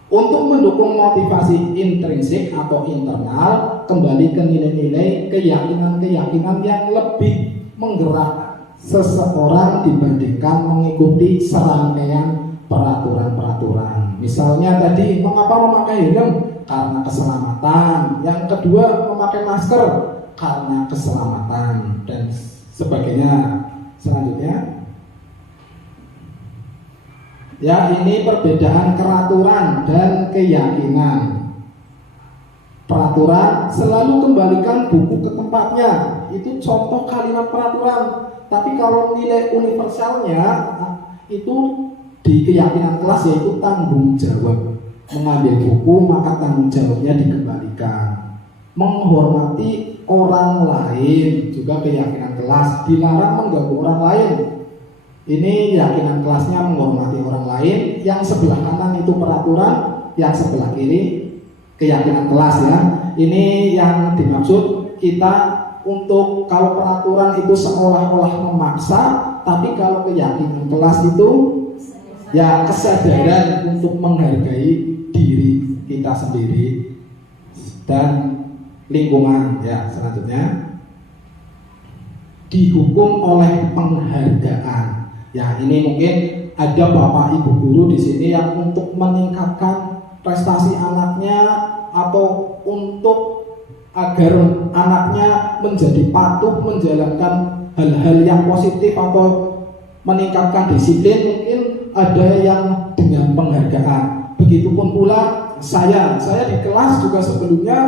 Untuk mendukung motivasi intrinsik atau internal, kembali ke nilai-nilai keyakinan-keyakinan yang lebih menggerakkan seseorang dibandingkan mengikuti serangkaian peraturan-peraturan. Misalnya tadi, mengapa memakai helm? Karena keselamatan. Yang kedua, memakai masker karena keselamatan, dan sebagainya. Selanjutnya, ya, ini perbedaan peraturan dan keyakinan. Peraturan selalu kembalikan buku ke tempatnya, itu contoh kalimat peraturan. Tapi kalau nilai universalnya itu di keyakinan kelas, yaitu tanggung jawab. Mengambil buku maka tanggung jawabnya dikembalikan. Menghormati orang lain juga keyakinan kelas, dilarang mengganggu orang lain. Ini keyakinan kelasnya menghormati orang lain. Yang sebelah kanan itu peraturan, yang sebelah kiri keyakinan kelas ya. Ini yang dimaksud kita untuk kalau peraturan itu seolah-olah memaksa, tapi kalau keyakinan kelas itu ya kesadaran untuk menghargai diri kita sendiri dan lingkungan. Ya, selanjutnya dihukum oleh penghargaan. Ya, ini mungkin ada bapak ibu guru di sini yang untuk meningkatkan prestasi anaknya atau untuk agar anaknya menjadi patuh menjalankan hal-hal yang positif atau meningkatkan disiplin, mungkin ada yang dengan penghargaan. Begitupun pula saya di kelas juga sebelumnya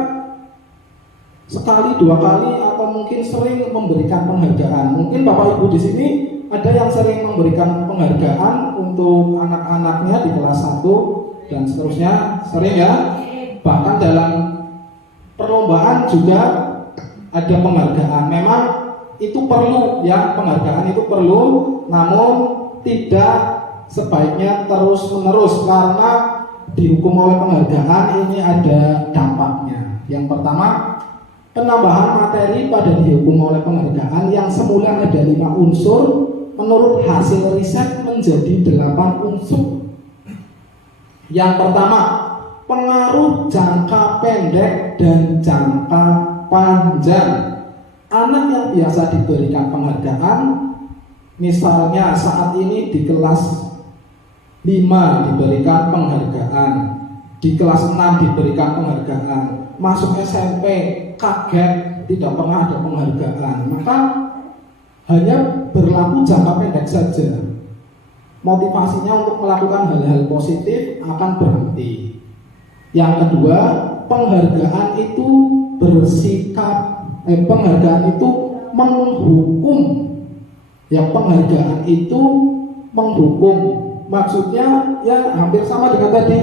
sekali, dua kali, atau mungkin sering memberikan penghargaan. Mungkin bapak ibu di sini ada yang sering memberikan penghargaan untuk anak-anaknya di kelas 1 dan seterusnya, sering ya. Bahkan dalam perlombaan juga ada penghargaan. Memang itu perlu ya, penghargaan itu perlu, namun tidak sebaiknya terus-menerus, karena dihukum oleh penghargaan ini ada dampaknya. Yang pertama, penambahan materi pada dihukum oleh penghargaan yang semula ada 5 unsur, menurut hasil riset menjadi 8 unsur. Yang pertama, pengaruh jangka pendek dan jangka panjang. Anak yang biasa diberikan penghargaan, misalnya saat ini di kelas 5 diberikan penghargaan, di kelas 6 diberikan penghargaan, masuk SMP kaget tidak pernah ada penghargaan, maka hanya berlaku jangka pendek saja. Motivasinya untuk melakukan hal-hal positif akan berhenti. Yang kedua, penghargaan itu penghargaan itu menghukum. Ya, penghargaan itu menghukum. Maksudnya ya hampir sama dengan tadi,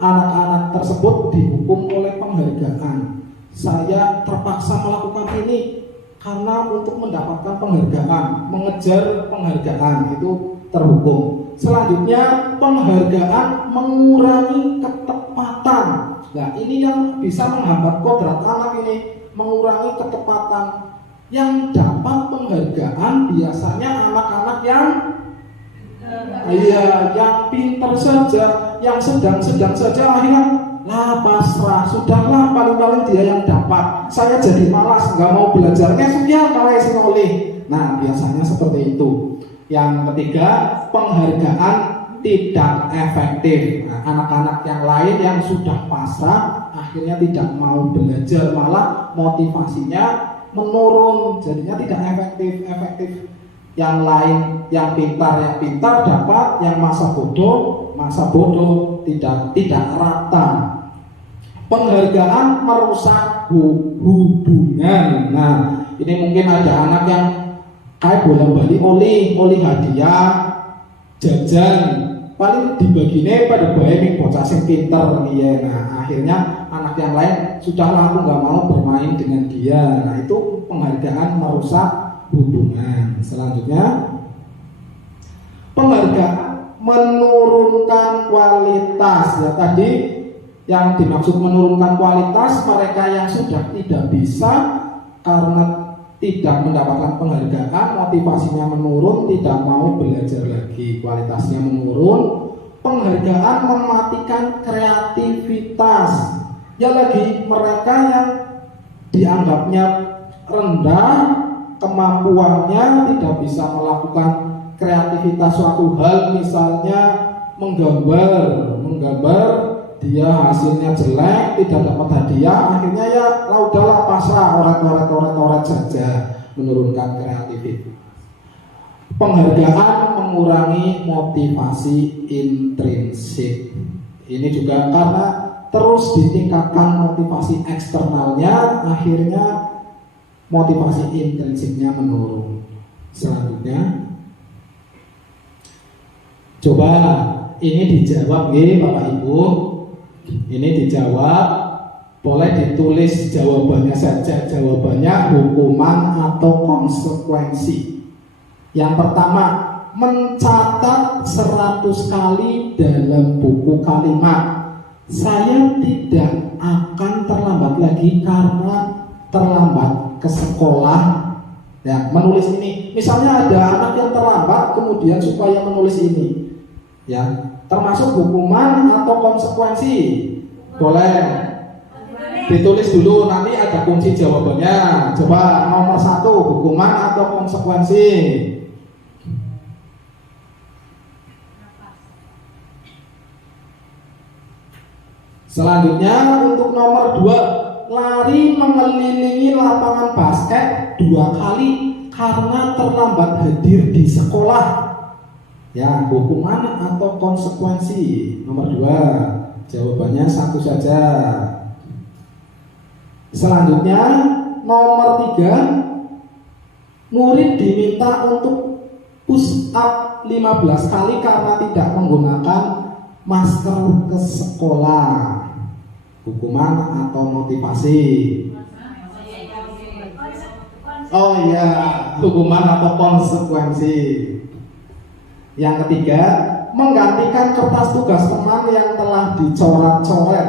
anak-anak tersebut dihukum oleh penghargaan. Saya terpaksa melakukan ini karena untuk mendapatkan penghargaan, mengejar penghargaan itu terhukum. Selanjutnya, penghargaan mengurangi ketepatan. Nah, ini yang bisa menghambat kodrat anak ini, mengurangi ketepatan. Yang dapat penghargaan biasanya anak-anak yang yang pintar saja, yang sedang-sedang saja, akhirnya pasrah, sudahlah, paling-paling dia yang dapat, saya jadi malas, nggak mau belajarnya, sudah kalah sinoleh. Nah, biasanya seperti itu. Yang ketiga, penghargaan tidak efektif. Nah, anak-anak yang lain yang sudah pasrah akhirnya tidak mau belajar, malah motivasinya menurun, jadinya tidak efektif. Yang lain, yang pintar dapat, yang masa bodoh tidak rata. Penghargaan merusak hubungan. Nah, ini mungkin ada anak yang kayak bola-bali oli hadiah, jajan, paling dibagine pada bae ning bocah sing pinter iya. Nah, akhirnya anak yang lain sudahlah aku nggak mau bermain dengan dia. Nah, itu penghargaan merusak hubungan. Selanjutnya penghargaan menurunkan kualitas. Ya, tadi yang dimaksud menurunkan kualitas mereka yang sudah tidak bisa karena tidak mendapatkan penghargaan, motivasinya menurun, tidak mau belajar lagi, kualitasnya menurun. Penghargaan mematikan kreativitas. Ya lagi mereka yang dianggapnya rendah, kemampuannya tidak bisa melakukan kreativitas suatu hal, misalnya menggambar dia hasilnya jelek, tidak dapat hadiah, akhirnya ya udahlah pasrah, oret saja, menurunkan kreativitas. Penghargaan mengurangi motivasi intrinsik. Ini juga karena terus ditingkatkan motivasi eksternalnya, akhirnya motivasi intrinsiknya menurun. Selanjutnya, coba ini dijawab ya Bapak Ibu. Ini dijawab, boleh ditulis jawabannya saja. Jawabannya hukuman atau konsekuensi. Yang pertama, mencatat 100 kali dalam buku kalimat. Saya tidak akan terlambat lagi karena terlambat ke sekolah. Ya, menulis ini. Misalnya ada anak yang terlambat, kemudian supaya menulis ini. Ya, termasuk hukuman atau konsekuensi. Boleh ditulis dulu, nanti ada kunci jawabannya. Coba nomor 1, hukuman atau konsekuensi. Selanjutnya untuk nomor 2, lari mengelilingi lapangan basket 2 kali karena terlambat hadir di sekolah. Ya, hukuman atau konsekuensi. Nomor 2, jawabannya 1 saja. Selanjutnya nomor 3, murid diminta untuk push up 15 kali karena tidak menggunakan masker ke sekolah. Hukuman atau motivasi? Oh iya, hukuman atau konsekuensi. Yang ketiga, menggantikan kertas tugas teman yang telah dicoret-coret.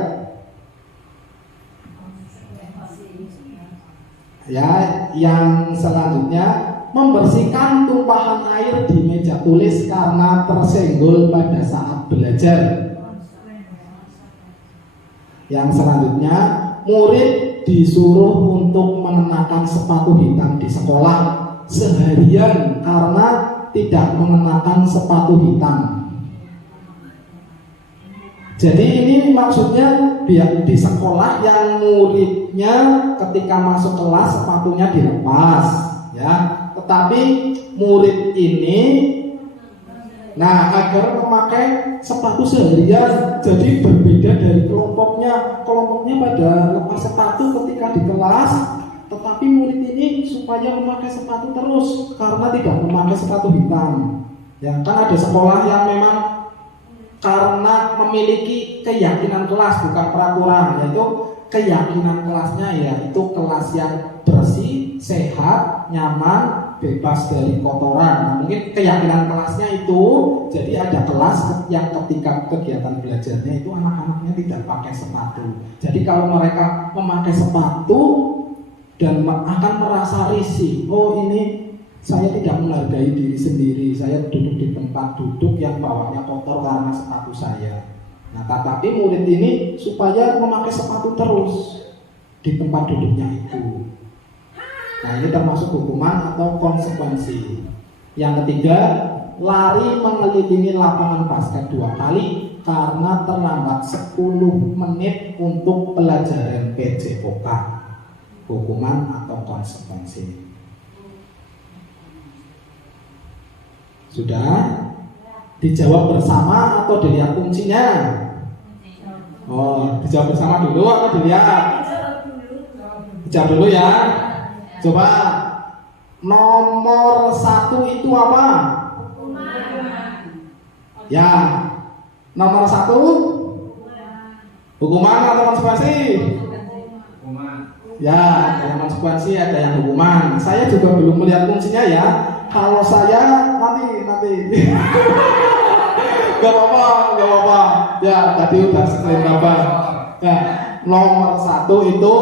Ya, yang selanjutnya, membersihkan tumpahan air di meja tulis karena tersenggol pada saat belajar. Yang selanjutnya, murid disuruh untuk mengenakan sepatu hitam di sekolah seharian karena tidak mengenakan sepatu hitam. Jadi ini maksudnya biar di sekolah yang muridnya ketika masuk kelas sepatunya dilepas, ya. Tetapi murid ini, agar memakai sepatu seharian, jadi berbeda dari kelompoknya. Kelompoknya pada lepas sepatu ketika di kelas, tetapi murid ini supaya memakai sepatu terus karena tidak memakai sepatu hitam. Ya, kan ada sekolah yang memang karena memiliki keyakinan kelas, bukan peraturan, yaitu keyakinan kelasnya yaitu kelas yang bersih, sehat, nyaman, bebas dari kotoran. Nah, mungkin keyakinan kelasnya itu, jadi ada kelas yang ketika kegiatan belajarnya itu anak-anaknya tidak pakai sepatu. Jadi kalau mereka memakai sepatu dan akan merasa risih, oh ini saya tidak menghargai diri sendiri, saya duduk di tempat duduk yang bawahnya kotor karena sepatu saya. Nah, tetapi murid ini supaya memakai sepatu terus di tempat duduknya itu. Nah, ini termasuk hukuman atau konsekuensi. Yang ketiga, lari mengelilingi lapangan basket 2 kali karena terlambat 10 menit untuk pelajaran PJOK. Hukuman atau konsekuensi. Sudah? Dijawab bersama atau dilihat kuncinya? Oh, dijawab bersama dulu atau dilihat? Dijawab dulu ya. Coba nomor 1 itu apa? Ya, Nomor 1 hukuman atau konsekuensi? Ya, ada yang konsekuensi, ada yang hukuman. Saya juga belum melihat fungsinya ya. Kalau saya nanti gak apa-apa. Ya, tadi udah screen apa? Ya, nomor 1 itu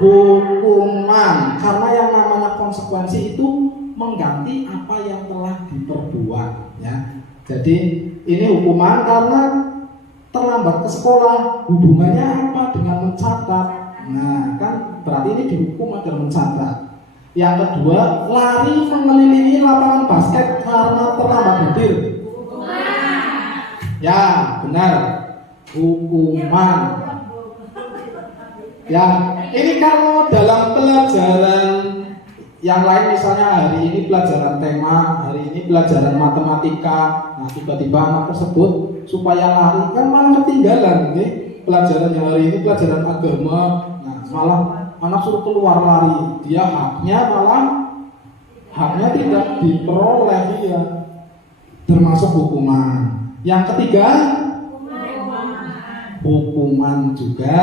hukuman. Karena yang namanya konsekuensi itu mengganti apa yang telah diperbuat. Ya, jadi ini hukuman karena terlambat ke sekolah. Hubungannya apa dengan mencatat? Nah, kan berarti ini dihukum agar mencatat. Yang kedua, lari mengelilingi lapangan basket karena terlambat hadir. Ya, benar. Hukuman. Ya, ini kalau dalam pelajaran yang lain, misalnya hari ini pelajaran tema, hari ini pelajaran matematika. Nah, tiba-tiba anak tersebut supaya lari kan malah ketinggalan, nih. Pelajaran yang hari ini pelajaran agama. Nah, malah anak suruh keluar lari, dia haknya tidak diperoleh, ya, termasuk hukuman. Yang ketiga, hukuman juga.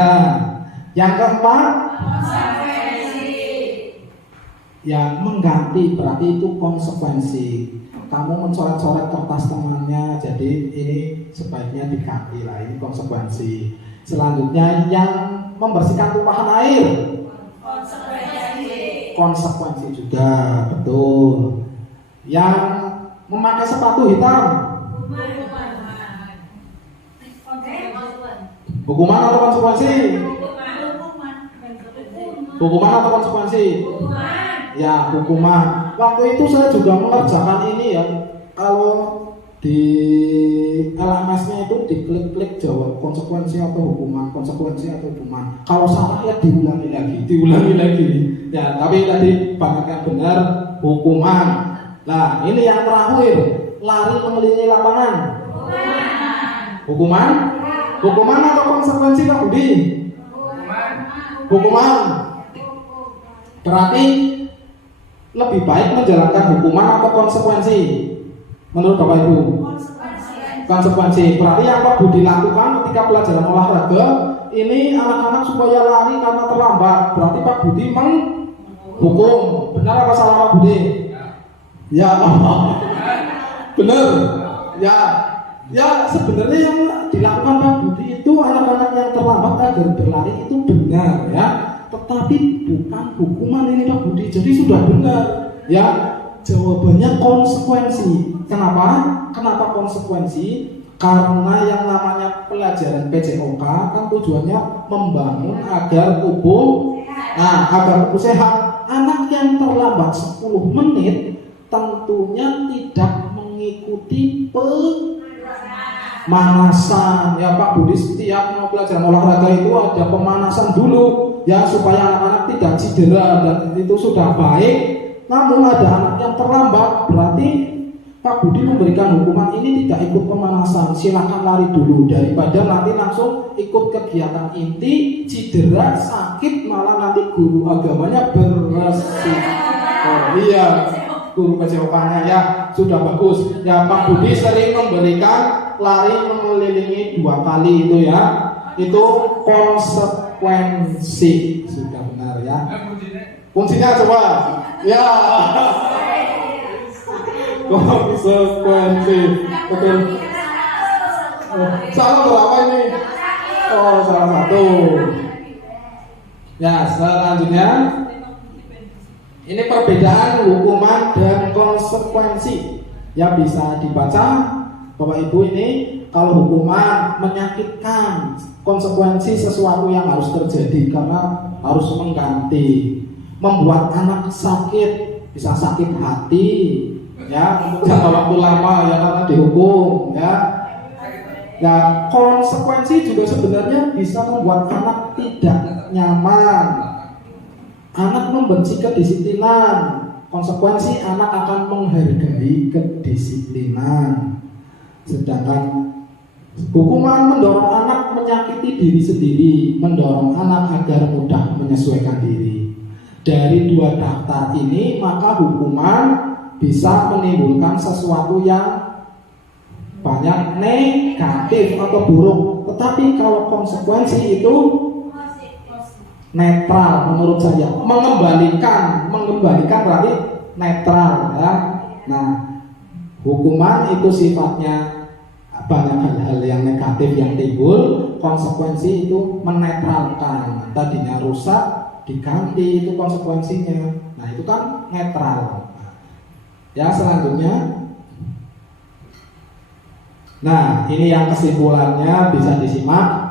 Yang keempat, yang mengganti, berarti itu konsekuensi. Kamu mencoret-coret kertas temannya, jadi ini sebaiknya diganti lah, ini konsekuensi. Selanjutnya yang membersihkan tumpahan air, konsekuensi juga, betul. Yang memakai sepatu hitam, hukuman atau konsekuensi? Hukuman atau konsekuensi? Ya, hukuman. Waktu itu saya juga mengerjakan ini ya. Kalau di LMS-nya itu diklik-klik jawab konsekuensi atau hukuman, konsekuensi atau hukuman. Kalau salah ya diulangi lagi. Ya, tapi tadi banyak yang benar, hukuman. Nah, ini yang terakhir, lari mengelilingi lapangan. Hukuman? Hukuman atau konsekuensi Pak Budi? Hukuman. Berarti lebih baik menjalankan hukuman atau konsekuensi? Menurut Bapak Ibu? Konsekuensi. Berarti yang Pak Budi lakukan ketika pelajaran olahraga, ini anak-anak supaya lari karena terlambat. Berarti Pak Budi menghukum. Benar apa salah Pak Budi? Ya, benar. Ya, sebenarnya yang dilakukan Pak Budi itu anak-anak yang terlambat agar berlari itu benar, ya. Tetapi bukan hukuman ini Pak Budi. Jadi sudah benar, ya. Jawabannya konsekuensi. Kenapa konsekuensi? Karena yang namanya pelajaran PJOK kan tujuannya membangun agar tubuh sehat. Anak yang terlambat 10 menit tentunya tidak mengikuti pemanasan. Ya Pak Budi, setiap mau pelajaran olahraga itu ada pemanasan dulu, ya, supaya anak-anak tidak cedera, dan itu sudah baik. Namun ada anak yang terlambat, berarti Pak Budi memberikan hukuman ini tidak ikut pemanasan. Silakan lari dulu daripada nanti langsung ikut kegiatan inti, cedera, sakit, malah nanti guru agamanya beresiko. Oh iya, guru PJOK-nya ya sudah bagus. Ya Pak Budi sering memberikan lari mengelilingi 2 kali itu ya. Itu konsekuensi. Sudah benar ya. Kuncinya coba. Ya. Konsekuensi. Betul. Salah berapa ini? Oh, salah 1. Ya, selanjutnya ini perbedaan hukuman dan konsekuensi. Ya, bisa dibaca Bapak Ibu ini. Kalau hukuman menyakitkan, konsekuensi sesuatu yang harus terjadi karena harus mengganti, membuat anak sakit, bisa sakit hati, ya, untuk jangka waktu lama ya karena dihukum, ya. Ya, konsekuensi juga sebenarnya bisa membuat anak tidak nyaman, anak membenci kedisiplinan. Konsekuensi anak akan menghargai kedisiplinan. Sedangkan hukuman mendorong anak menyakiti diri sendiri, mendorong anak agar mudah menyesuaikan diri. Dari 2 daftar ini, maka hukuman bisa menimbulkan sesuatu yang banyak negatif atau buruk. Tetapi kalau konsekuensi itu netral menurut saya, mengembalikan berarti netral ya. Nah, hukuman itu sifatnya banyak hal-hal yang negatif yang timbul, konsekuensi itu menetralkan. Tadinya rusak diganti, itu konsekuensinya. Nah, itu kan netral. Ya, selanjutnya. Nah, ini yang kesimpulannya bisa disimak.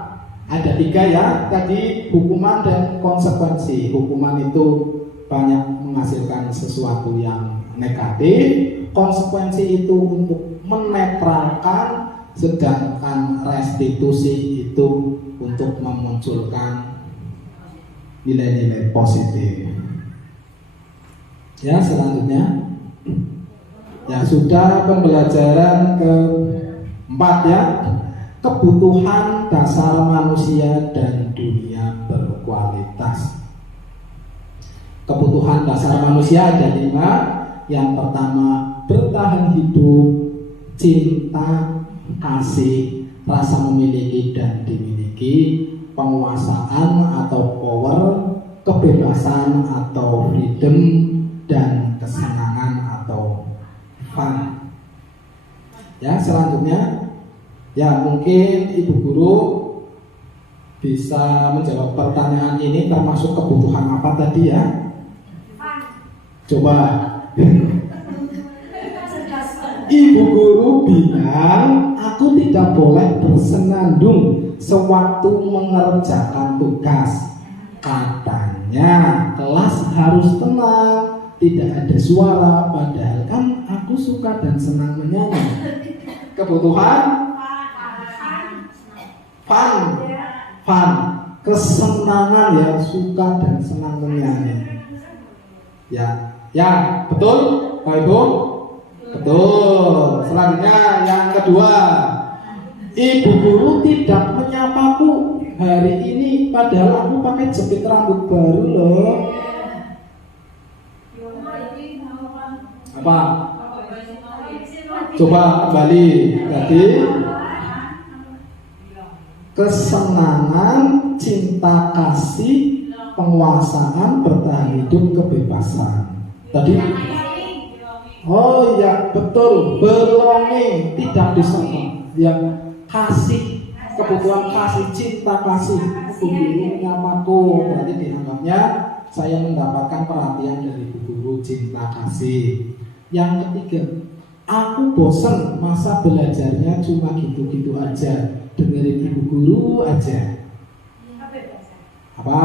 Ada 3 ya, tadi hukuman dan konsekuensi. Hukuman itu banyak menghasilkan sesuatu yang negatif, konsekuensi itu untuk menetralkan, sedangkan restitusi itu untuk memunculkan nilai-nilai positif. Ya, selanjutnya. Ya, sudah pembelajaran keempat ya, kebutuhan dasar manusia dan dunia berkualitas. Kebutuhan dasar manusia ada 5. Yang pertama, bertahan hidup, cinta, kasih, rasa memiliki dan dimiliki, penguasaan atau power, kebebasan atau freedom, dan kesenangan atau fun. Ya, selanjutnya, ya mungkin Ibu Guru bisa menjawab pertanyaan ini, termasuk kebutuhan apa tadi ya? Coba. Ibu Guru bilang aku tidak boleh bersenandung sewaktu mengerjakan tugas. Katanya kelas harus tenang, tidak ada suara, padahal kan aku suka dan senang menyanyi. Kebutuhan fun, kesenangan ya, suka dan senang menyanyi. Ya, betul, Pak Ibu? Betul. Selanjutnya yang kedua, Ibu Guru tidak menyapaku hari ini, padahal aku pakai jepit rambut baru loh. Apa? Coba kembali tadi. Kesenangan, cinta kasih, penguasaan, bertahan hidup, kebebasan. Tadi, oh ya betul, belonging, tidak disama. Yang kasih, kebutuhan kasih, cinta kasih, guru nyamaku, berarti dianggapnya saya mendapatkan perhatian dari guru, cinta kasih. Yang ketiga, aku bosan, masa belajarnya cuma gitu-gitu aja, dengerin ibu guru aja. Apa?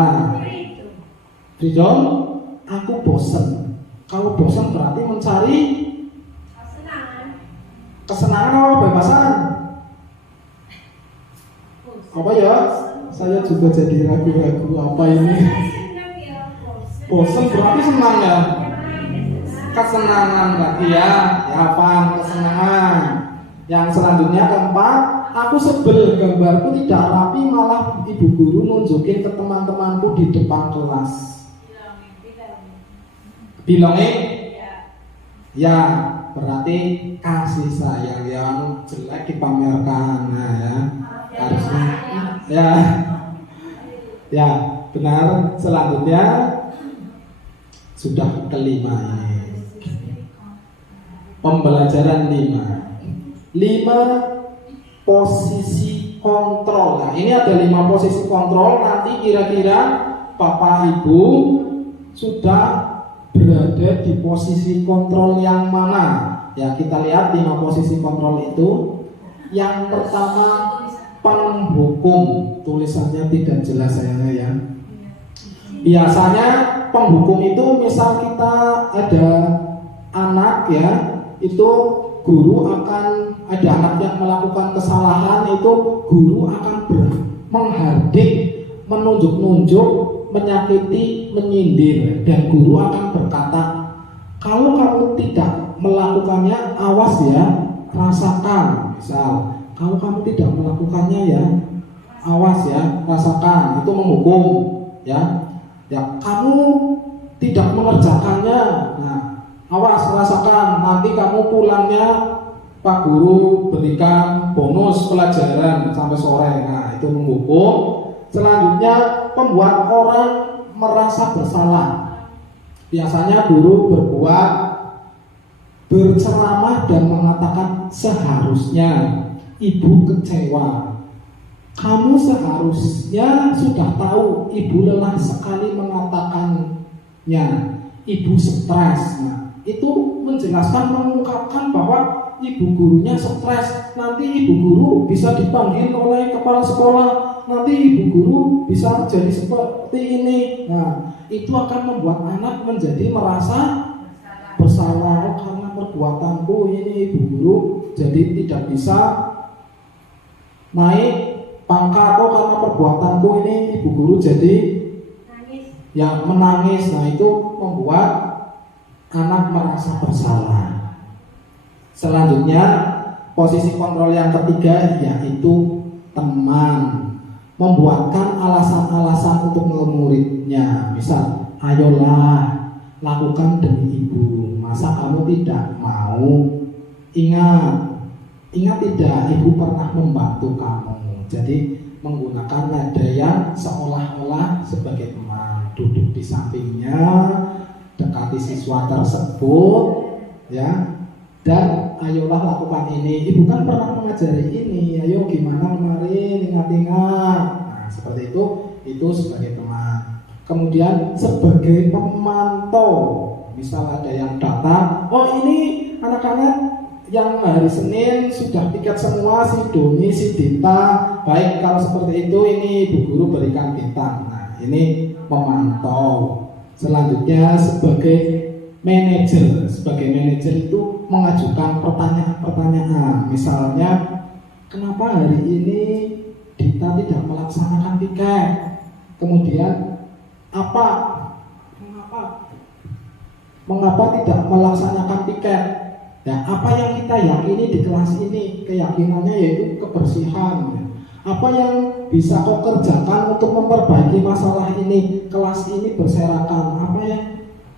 Freedom? Aku bosan. Kalau bosan berarti mencari kesenangan atau kebebasan? Apa ya? Saya juga jadi ragu-ragu apa ini. Bosan berarti senang ya? Kesenangan berarti ya apa? Kesenangan. Yang selanjutnya keempat, aku sebel gambarku tidak rapi, malah ibu guru nunjukin ke teman-temanku di depan kelas. Bilangnya ya berarti kasih sayang yang jelek dipamerkan. Nah ya harusnya ya benar. Selanjutnya sudah kelima ini, pembelajaran 5 posisi kontrol. Nah ini ada 5 posisi kontrol. Nanti kira-kira Bapak Ibu sudah berada di posisi kontrol yang mana? Ya kita lihat 5 posisi kontrol itu. Yang pertama penghukum, tulisannya tidak jelas sayangnya ya. Biasanya penghukum itu misal kita ada anak ya, itu guru akan ada anak yang melakukan kesalahan, itu guru akan menghardik, menunjuk-nunjuk, menyakiti, menyindir, dan guru akan berkata, kalau kamu tidak melakukannya, awas ya, rasakan. Misal, kalau kamu tidak melakukannya ya, awas ya, rasakan. Itu menghukum, ya. Ya, kamu tidak mengerjakannya, nah, awas, rasakan. Nanti kamu pulangnya Pak Guru berikan bonus pelajaran sampai sore. Nah, itu menghukum. Selanjutnya, membuat orang merasa bersalah. Biasanya guru berceramah dan mengatakan seharusnya ibu kecewa. Kamu seharusnya sudah tahu ibu lelah sekali mengatakannya. Ibu stres. Nah, itu menjelaskan, mengungkapkan bahwa ibu gurunya stres. Nanti ibu guru bisa dipanggil oleh kepala sekolah. Nanti ibu guru bisa jadi seperti ini. Nah, itu akan membuat anak menjadi merasa bersalah. Karena perbuatanku ini ibu guru jadi tidak bisa naik pangkat. Karena perbuatanku ini ibu guru jadi yang menangis. Nah, itu membuat anak merasa bersalah. Selanjutnya, posisi kontrol yang ketiga yaitu teman. Membuatkan alasan-alasan untuk muridnya. Misal, ayolah lakukan demi ibu. Masa kamu tidak mau? Ingat tidak, ibu pernah membantu kamu. Jadi menggunakan nada yang seolah-olah sebagai teman. Duduk di sampingnya, dekati siswa tersebut, ya, dan ayolah lakukan ini. Ibu kan pernah mengajari ini. Ayo gimana kemarin, ingat-ingat. Nah, seperti itu sebagai teman. Kemudian sebagai pemantau. Misal ada yang datang, oh ini anak-anak yang hari Senin sudah piket semua, si Doni, si Dita. Baik, kalau seperti itu ini ibu guru berikan bintang. Nah, ini memantau. Selanjutnya sebagai manajer. Sebagai manajer itu mengajukan pertanyaan-pertanyaan. Misalnya, kenapa hari ini Dita tidak melaksanakan piket? Kemudian mengapa tidak melaksanakan piket? Ya, apa yang kita yakini di kelas ini? Keyakinannya yaitu kebersihan. Apa yang bisa kau kerjakan untuk memperbaiki masalah ini? Kelas ini berserakan. Apa yang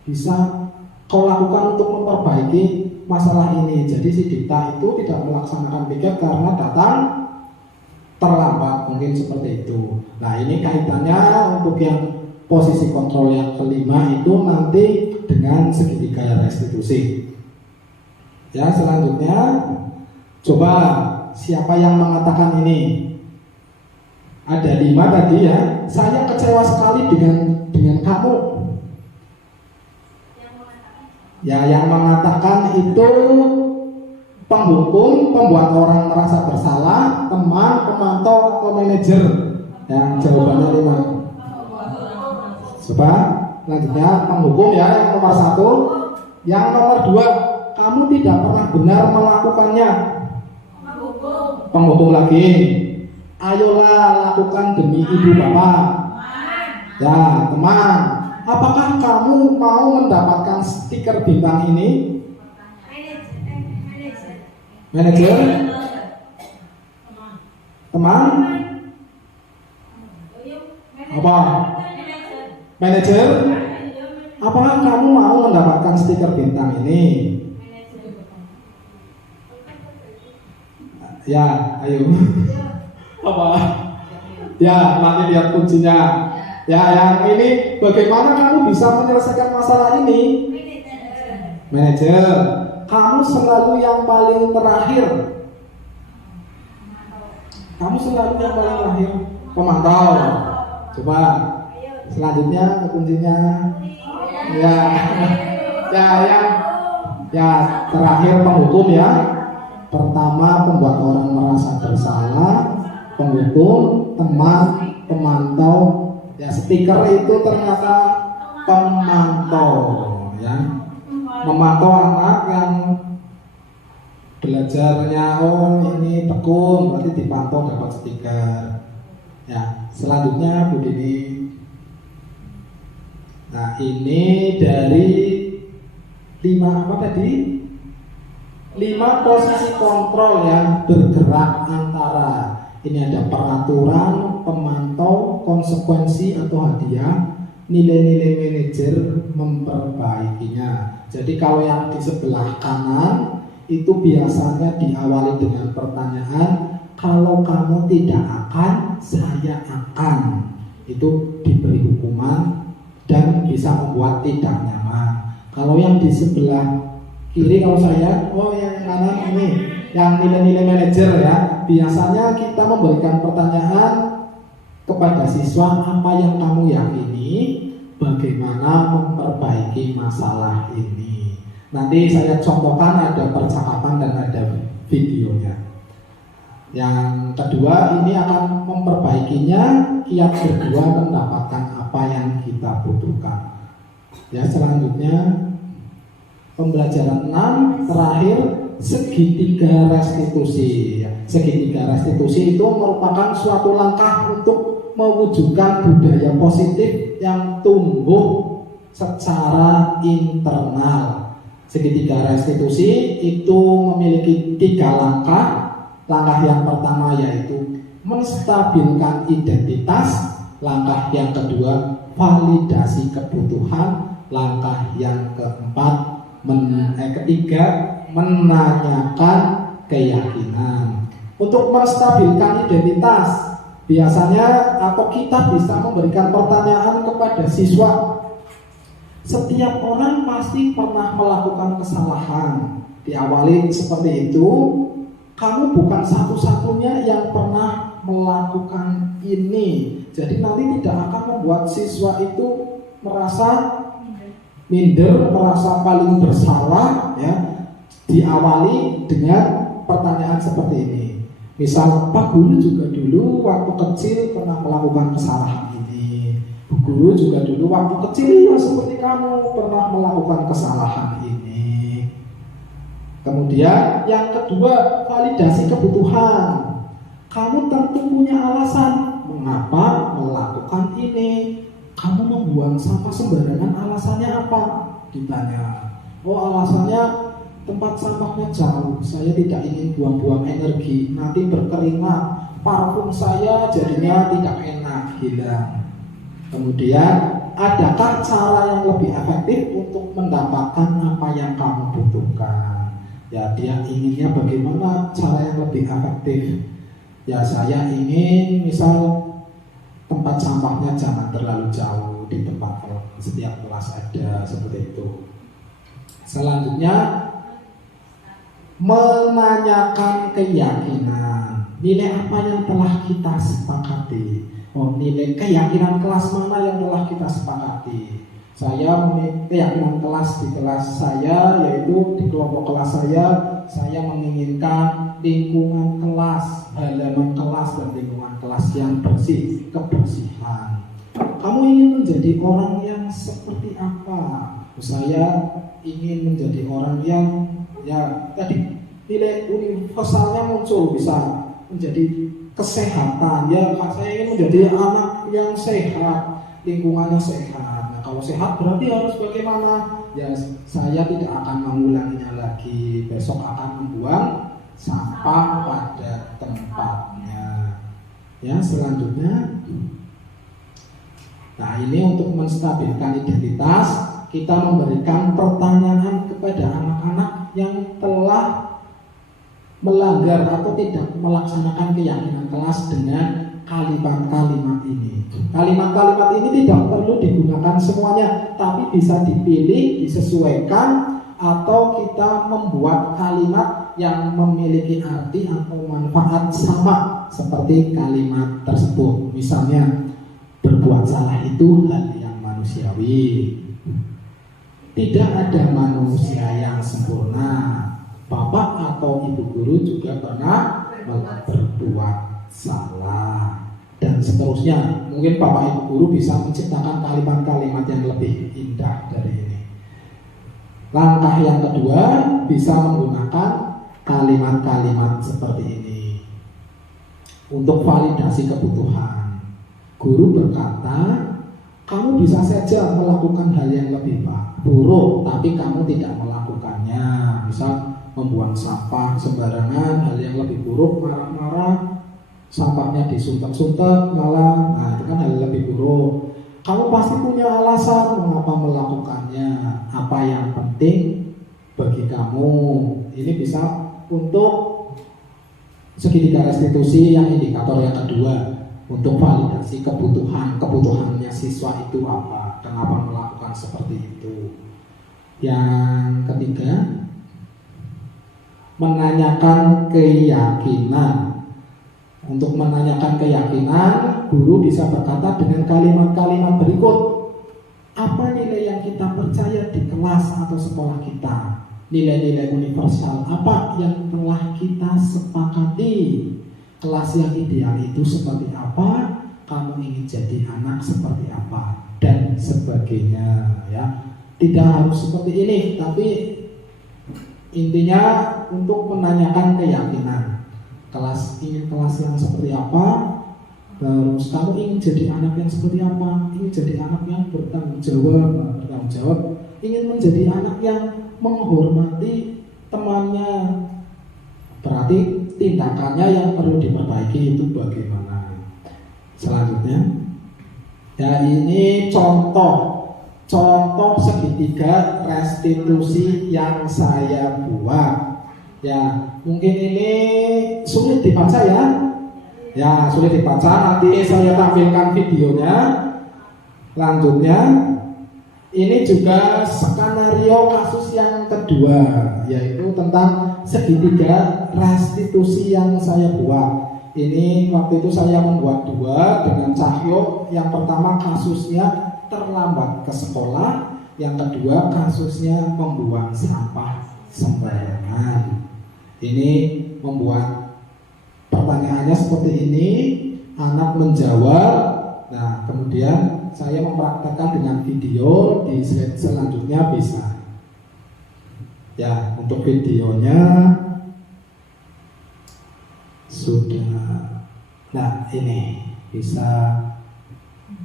bisa kau lakukan untuk memperbaiki masalah ini? Jadi si Dita itu tidak melaksanakan piket karena datang terlambat, mungkin seperti itu. Nah, ini kaitannya untuk yang posisi kontrol yang kelima itu nanti dengan segitiga restitusi. Ya, selanjutnya coba siapa yang mengatakan ini? Ada 5 tadi ya. Saya kecewa sekali dengan kamu. Ya, yang mengatakan itu penghukum, pembuat orang merasa bersalah, teman, pemantau, atau manajer. Ya, jawabannya 5. Coba selanjutnya penghukum ya, yang nomor 1. Yang nomor 2, kamu tidak pernah benar melakukannya. Penghukum lagi. Ayolah lakukan demi ibu bapak. Ya, teman. Apakah kamu mau mendapatkan stiker bintang ini? Manajer? Teman? Apa? Manajer? Apakah kamu mau mendapatkan stiker bintang ini? Ya, ayo. Apa? Ya, nanti lihat kuncinya. Ya, yang ini bagaimana kamu bisa menyelesaikan masalah ini? Manajer. Kamu selalu yang paling terakhir. Kamu selalu yang paling terakhir. Pemantau. Coba selanjutnya kuncinya. Ya, ya terakhir penghukum ya. Pertama pembuat orang merasa bersalah, penghukum, teman, pemantau. Ya, stiker itu ternyata pemantau ya. Memantau anak yang belajarnya, oh ini tekun, berarti dipantau dapat stiker. Ya, selanjutnya Bu Dini. Nah, ini dari 5 apa tadi? 5 posisi kontrol yang bergerak antara ini ada peraturan, pemantau, konsekuensi atau hadiah, nilai-nilai manajer memperbaikinya. Jadi kalau yang di sebelah kanan itu biasanya diawali dengan pertanyaan, kalau kamu tidak akan, saya akan. Itu diberi hukuman dan bisa membuat tidak nyaman. Kalau yang di sebelah kiri, kalau saya, yang kanan ini, yang nilai-nilai manajer ya, biasanya kita memberikan pertanyaan kepada siswa, apa yang kamu yakini, bagaimana memperbaiki masalah ini. Nanti saya contohkan, ada percakapan dan ada videonya. Yang kedua, ini akan memperbaikinya, yang kedua mendapatkan apa yang kita butuhkan. Ya, selanjutnya pembelajaran 6 terakhir, segitiga restitusi. Segitiga restitusi itu merupakan suatu langkah untuk mewujudkan budaya positif yang tumbuh secara internal. Segitiga restitusi itu memiliki 3 langkah. Langkah yang pertama yaitu menstabilkan identitas. Langkah yang kedua, validasi kebutuhan. Langkah yang ketiga, menanyakan keyakinan. Untuk menstabilkan identitas, biasanya atau kita bisa memberikan pertanyaan kepada siswa. Setiap orang pasti pernah melakukan kesalahan. Diawali seperti itu, kamu bukan satu-satunya yang pernah melakukan ini. Jadi nanti tidak akan membuat siswa itu merasa minder, merasa paling bersalah ya. Diawali dengan pertanyaan seperti ini. Misal, Pak Guru juga dulu waktu kecil pernah melakukan kesalahan ini. Bu Guru juga dulu waktu kecil ya seperti kamu pernah melakukan kesalahan ini. Kemudian yang kedua, validasi kebutuhan. Kamu tentu punya alasan mengapa melakukan ini. Kamu membuang sampah sembarangan, alasannya apa? Ditanya. Alasannya tempat sampahnya jauh, saya tidak ingin buang-buang energi, nanti berkeringat, parfum saya jadinya tidak enak, hilang. Kemudian, adakah cara yang lebih efektif untuk mendapatkan apa yang kamu butuhkan? Ya, dia inginnya bagaimana cara yang lebih efektif. Ya, saya ingin misal tempat sampahnya jangan terlalu jauh, di tempat setiap kelas ada, seperti itu. Selanjutnya, menanyakan keyakinan. Nilai apa yang telah kita sepakati? Nilai keyakinan kelas mana yang telah kita sepakati? Saya memiliki keyakinan kelas di kelas saya, yaitu di kelompok kelas saya menginginkan lingkungan kelas, halaman kelas dan lingkungan kelas yang bersih, kebersihan. Kamu ingin menjadi orang yang seperti apa? Saya ingin menjadi orang yang tadi nilai universalnya muncul, bisa menjadi kesehatan. Ya, saya ingin menjadi anak yang sehat, lingkungannya sehat. Kalau sehat berarti harus bagaimana? Ya, saya tidak akan mengulanginya lagi. Besok akan membuang sampah pada tempatnya. Ya, selanjutnya. Nah, ini untuk menstabilkan identitas, kita memberikan pertanyaan kepada anak-anak yang telah melanggar atau tidak melaksanakan keyakinan kelas dengan kalimat-kalimat ini. Kalimat-kalimat ini tidak perlu digunakan semuanya, tapi bisa dipilih, disesuaikan, atau kita membuat kalimat yang memiliki arti atau manfaat sama seperti kalimat tersebut. Misalnya, berbuat salah itu hal yang manusiawi. Tidak ada manusia yang sempurna. Bapak atau ibu guru juga pernah berbuat salah, dan seterusnya. Mungkin Bapak Ibu guru bisa menciptakan kalimat-kalimat yang lebih indah dari ini. Langkah yang kedua, bisa menggunakan kalimat-kalimat seperti ini untuk validasi kebutuhan. Guru berkata, kamu bisa saja melakukan hal yang lebih buruk, tapi kamu tidak melakukannya. Misal membuang sampah sembarangan, hal yang lebih buruk, marah-marah, sampahnya disuntek-suntek malah, nah itu kan hal lebih buruk. Kamu pasti punya alasan mengapa melakukannya. Apa yang penting, bagi kamu. Ini bisa untuk segitiga restitusi yang indikator yang kedua, untuk validasi kebutuhannya siswa itu apa, kenapa melakukan seperti itu. Yang ketiga, menanyakan keyakinan. Untuk menanyakan keyakinan, guru bisa berkata dengan kalimat-kalimat berikut. Apa nilai yang kita percaya di kelas atau sekolah kita? Nilai-nilai universal apa yang telah kita sepakati? Kelas yang ideal itu seperti apa? Kamu ingin jadi anak seperti apa? Dan sebagainya, ya. Tidak harus seperti ini, tapi intinya untuk menanyakan keyakinan. Ingin kelas yang seperti apa? Terus kamu ingin jadi anak yang seperti apa? Ingin jadi anak yang bertanggung jawab, ingin menjadi anak yang menghormati temannya. Berarti tindakannya yang perlu diperbaiki itu bagaimana? Selanjutnya, ya ini contoh segitiga restitusi yang saya buat. Ya, mungkin ini sulit dibaca ya. Ya, sulit dibaca. Nanti saya tampilkan videonya. Lanjutnya, ini juga skenario kasus yang kedua, yaitu tentang segitiga restitusi yang saya buat. Ini waktu itu saya membuat dua dengan Cahyo. Yang pertama kasusnya terlambat ke sekolah, yang kedua kasusnya membuang sampah sembarangan. Ini membuat pertanyaannya seperti ini, anak menjawab. Nah, kemudian saya mempraktekkan dengan video. Di slide selanjutnya bisa. Ya, untuk videonya sudah. Nah, ini bisa.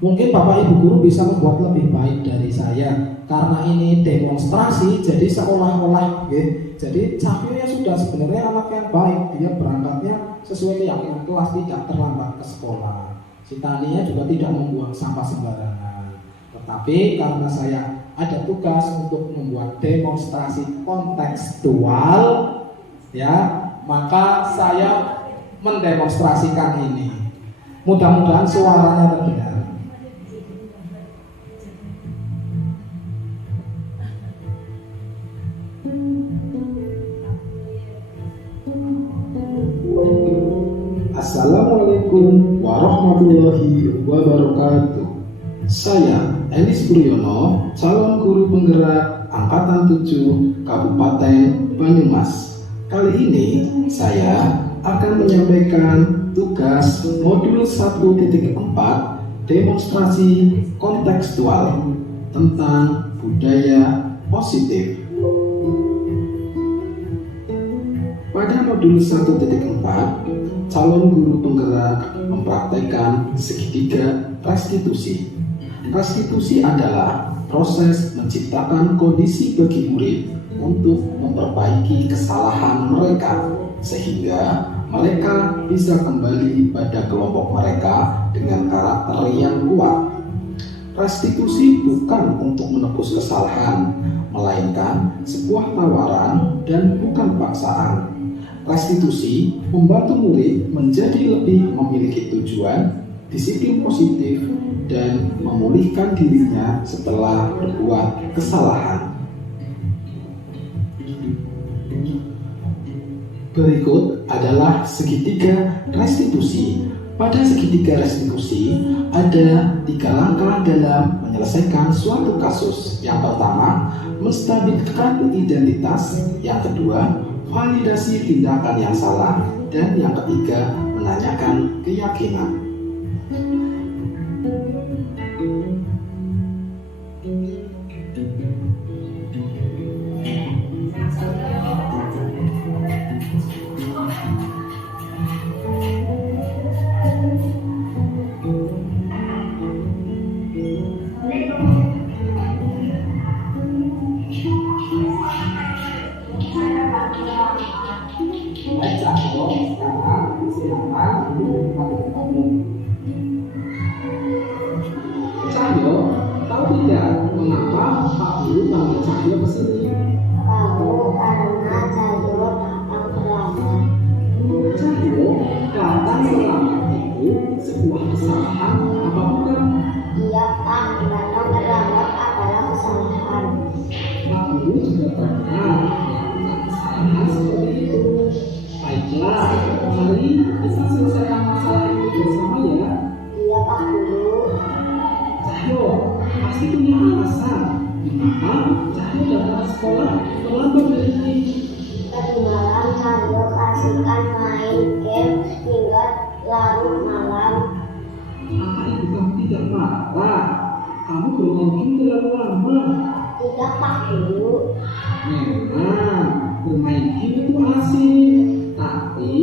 Mungkin Bapak Ibu guru bisa membuat lebih baik dari saya, karena ini demonstrasi, jadi seolah-olah gitu. Jadi Cahyo sudah sebenarnya anak yang baik, dia berangkatnya sesuai keyakinan kelas, tidak terlambat ke sekolah. Si Tania juga tidak membuang sampah sembarangan. Tetapi karena saya ada tugas untuk membuat demonstrasi kontekstual, ya, maka saya mendemonstrasikan ini. Mudah-mudahan suaranya terdengar. Assalamualaikum warahmatullahi wabarakatuh. Saya Elis Puryono, calon guru penggerak Angkatan 7 Kabupaten Banyumas. Kali ini saya akan menyampaikan tugas modul 1.4 demonstrasi kontekstual tentang budaya positif. Pada modul 1.4, calon guru penggerak mempraktekkan segitiga restitusi. Restitusi adalah proses menciptakan kondisi bagi murid untuk memperbaiki kesalahan mereka, sehingga mereka bisa kembali pada kelompok mereka dengan karakter yang kuat. Restitusi bukan untuk menebus kesalahan, melainkan sebuah tawaran dan bukan paksaan. Restitusi membantu murid menjadi lebih memiliki tujuan, disiplin positif, dan memulihkan dirinya setelah berbuat kesalahan. Berikut adalah segitiga restitusi. Pada segitiga restitusi ada 3 langkah dalam menyelesaikan suatu kasus. Yang pertama, menstabilkan identitas. Yang kedua, validasi tindakan yang salah. Dan yang ketiga, menanyakan keyakinan. Cahyo, tahu tidak mengapa Pak Guru panggil Cahyo ke sini? Tahu. sebuah kesalahan apa bukan? Iya Pak, datang terlambat adalah kesalahan. Pak Guru juga pernah melakukan kesalahan seperti itu. Baiklah, mari kita selesaikan masalah ini bersama ya. Iya Pak Guru. Cahyo pasti punya alasan kenapa Cahyo datang ke sekolah terlambat hari ini. Tadi malam Cahyo kasihkan main game hingga larut malam. Apa ibu kamu tidak marah? Kamu bermain game terlalu lama. Tidak Pak Guru. Memang bermain game itu asik, tapi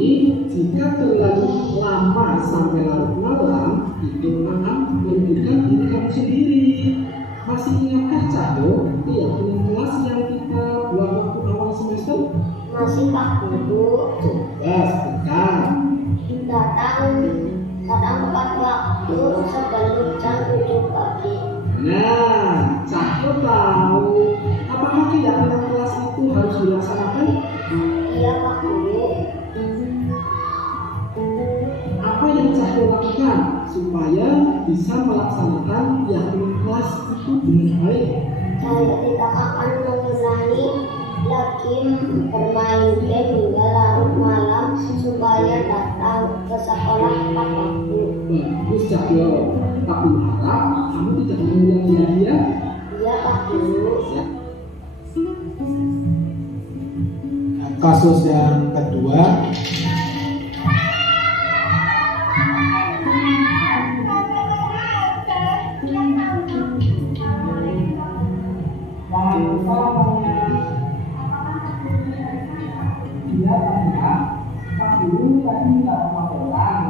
jika terlalu lama sampai larut malam, itu akan merugikan diri kamu sendiri. Masih ingatkah Cahyo keyakinan kelas yang kita buat waktu awal semester? Masih Pak Guru. Coba sebutkan. Datang tepat waktu sebelum jam 7 pagi. Nah, Cahyo tahu. Apakah keyakinan kelas itu harus dilaksanakan? Iya Pak Guru. Apa yang Cahyo lakukan supaya bisa melaksanakan keyakinan kelas itu dengan baik? Saya tidak akan mengulangi lagi bermain game hingga larut malam supaya datang ke sekolah tepat waktu. Bagus Cahyo, tapi harap kamu tidak mengulangi lagi ya. Iya Pak Guru. Kasus yang kedua, dia tanya, Pak Guru tadi nggak laporan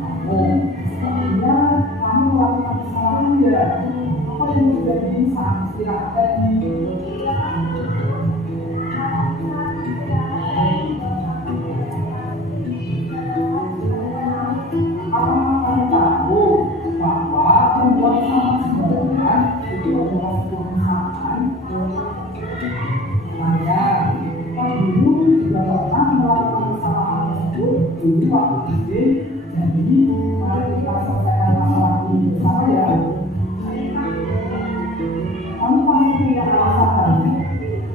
kamu. Sepertinya kamu melakukan kesalahan ya. Apa yang terjadi saat istirahat tadi? Apakah kamu tahu bahwa membuang sampah sembarangan itu adalah sebuah kesalahan? Saya, Pak Guru juga pernah melakukan kesalahan tersebut dulu waktu SD. Jadi, mari kita selesaikan masalah ini bersama ya. Kamu pasti punya alasan kan?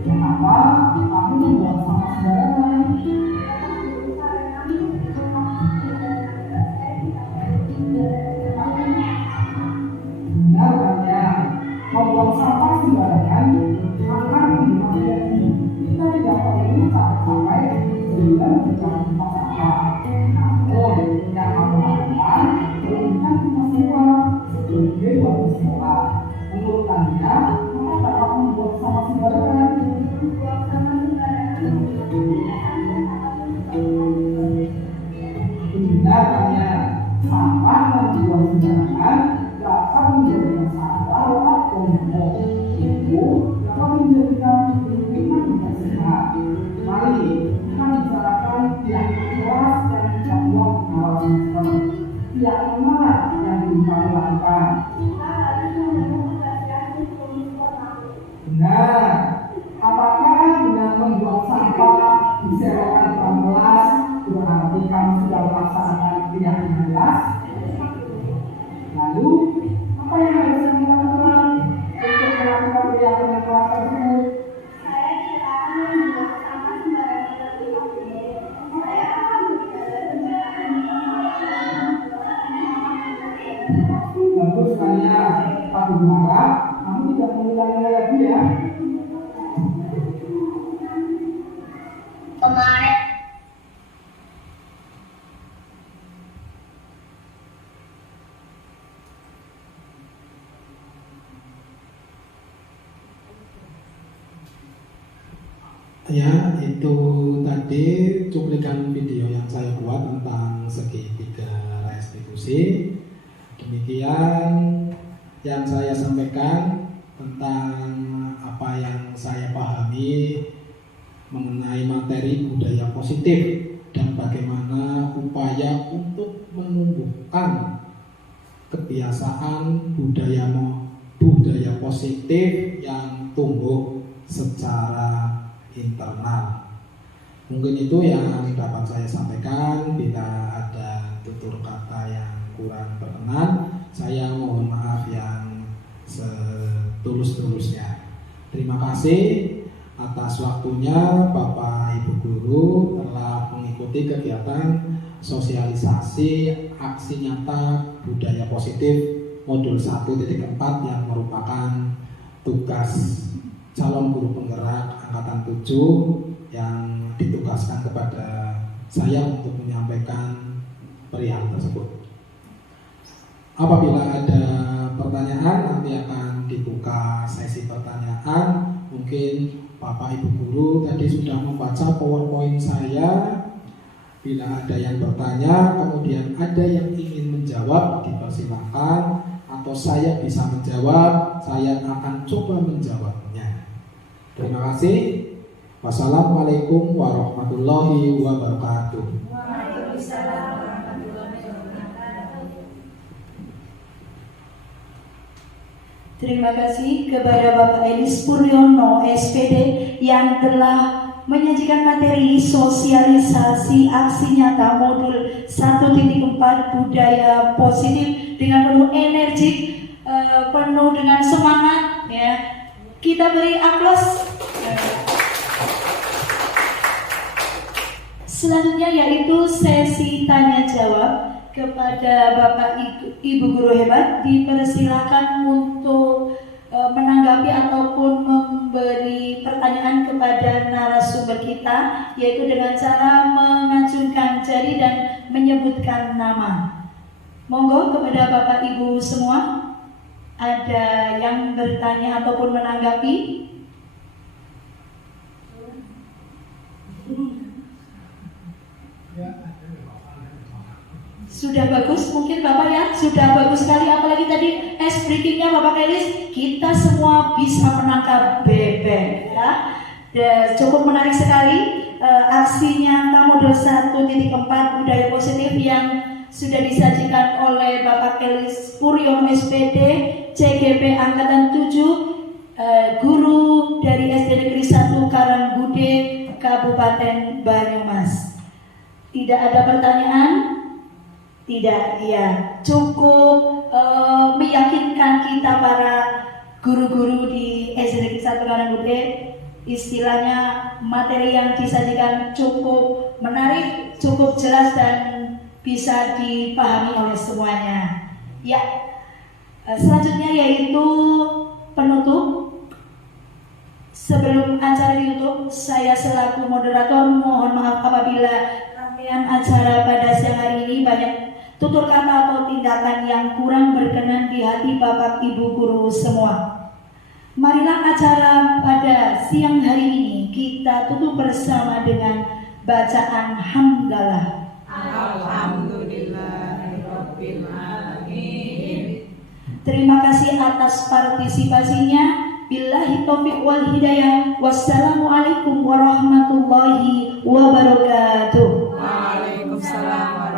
Kenapa kamu membuang sampah sembarangan? Benar kan ya? Membuang sampah sembarangan akan menjadi kita tidak perlu sampai sebulan berjalan tempat sampah. Namun yang kamu lakukan berikan kita semua sebagai warga sekolah. Menurut Anda, apakah kamu membuang sampah sembarangan? Benar kan ya? Sampah yang dibuang sembarangan dapat menjadi masalah atau umum. Itu dapat menjadikan lingkungan tidak sehat. Mari kita bicarakan keyakinan kelas yang kita buat di awal semester. Keyakinan mana yang belum kami lakukan? Benar. Apakah dengan membuang sampah disewakan ke kelas berarti kamu sudah melaksanakan keyakinan kelas? Lalu, apa yang harus kami lakukan untuk melakukan keyakinan kelas tersebut? Bagus sekali, Pak Guru harap kamu tidak mengulangi lagi ya. Kemarin ya itu tadi cuplikan video yang saya buat tentang segitiga restitusi. Demikian yang saya sampaikan tentang apa yang saya pahami mengenai materi budaya positif dan bagaimana upaya untuk menumbuhkan kebiasaan budaya positif yang tumbuh secara internal. Mungkin itu yang dapat saya sampaikan. Bila ada tutur kata yang kurang berkenan, saya mohon maaf yang setulus-tulusnya. Terima kasih atas waktunya Bapak Ibu Guru telah mengikuti kegiatan sosialisasi aksi nyata budaya positif modul 1.4 yang merupakan tugas calon guru penggerak angkatan 7 yang ditugaskan kepada saya untuk menyampaikan perihal tersebut. Apabila ada pertanyaan, nanti akan dibuka sesi pertanyaan. Mungkin Bapak Ibu Guru tadi sudah membaca PowerPoint saya. Bila ada yang bertanya, kemudian ada yang ingin menjawab, dipersilakan. Atau saya bisa menjawab, saya akan coba menjawabnya. Terima kasih. Wassalamualaikum warahmatullahi wabarakatuh. Waalaikumsalam warahmatullahi wabarakatuh. Terima kasih kepada Bapak Elis Puryono SPD yang telah menyajikan materi sosialisasi aksi nyata modul 1.4 budaya positif dengan penuh energi, penuh dengan semangat ya. Kita beri aplaus. Selanjutnya yaitu sesi tanya jawab kepada Bapak Ibu Guru hebat, dipersilakan untuk menanggapi ataupun memberi pertanyaan kepada narasumber kita, yaitu dengan cara mengacungkan jari dan menyebutkan nama. Monggo kepada Bapak Ibu semua, ada yang bertanya ataupun menanggapi? Sudah bagus mungkin Bapak ya, sudah bagus sekali, apalagi tadi ice breakingnya Bapak Elis, kita semua bisa menangkap bebek ya. Cukup menarik sekali aksi nyata modul 1.4 budaya positif yang sudah disajikan oleh Bapak Elis Puryono SPD CGP Angkatan 7, guru dari SD Negeri 1 Karanggude Kabupaten Banyumas. Tidak ada pertanyaan? Tidak, ya cukup meyakinkan kita para guru-guru di SD Negeri 1 Karanggude. Istilahnya materi yang disajikan cukup menarik, cukup jelas dan bisa dipahami oleh semuanya. Ya, selanjutnya yaitu penutup. Sebelum acara ditutup, saya selaku moderator mohon maaf apabila rangkaian acara pada siang hari ini banyak tutur kata atau tindakan yang kurang berkenan di hati Bapak Ibu Guru semua. Marilah acara pada siang hari ini kita tutup bersama dengan bacaan hamdalah. Alhamdulillahirabbil alamin. Terima kasih atas partisipasinya. Billahi taufiq wal hidayah. Wassalamualaikum warahmatullahi wabarakatuh. Waalaikumsalam.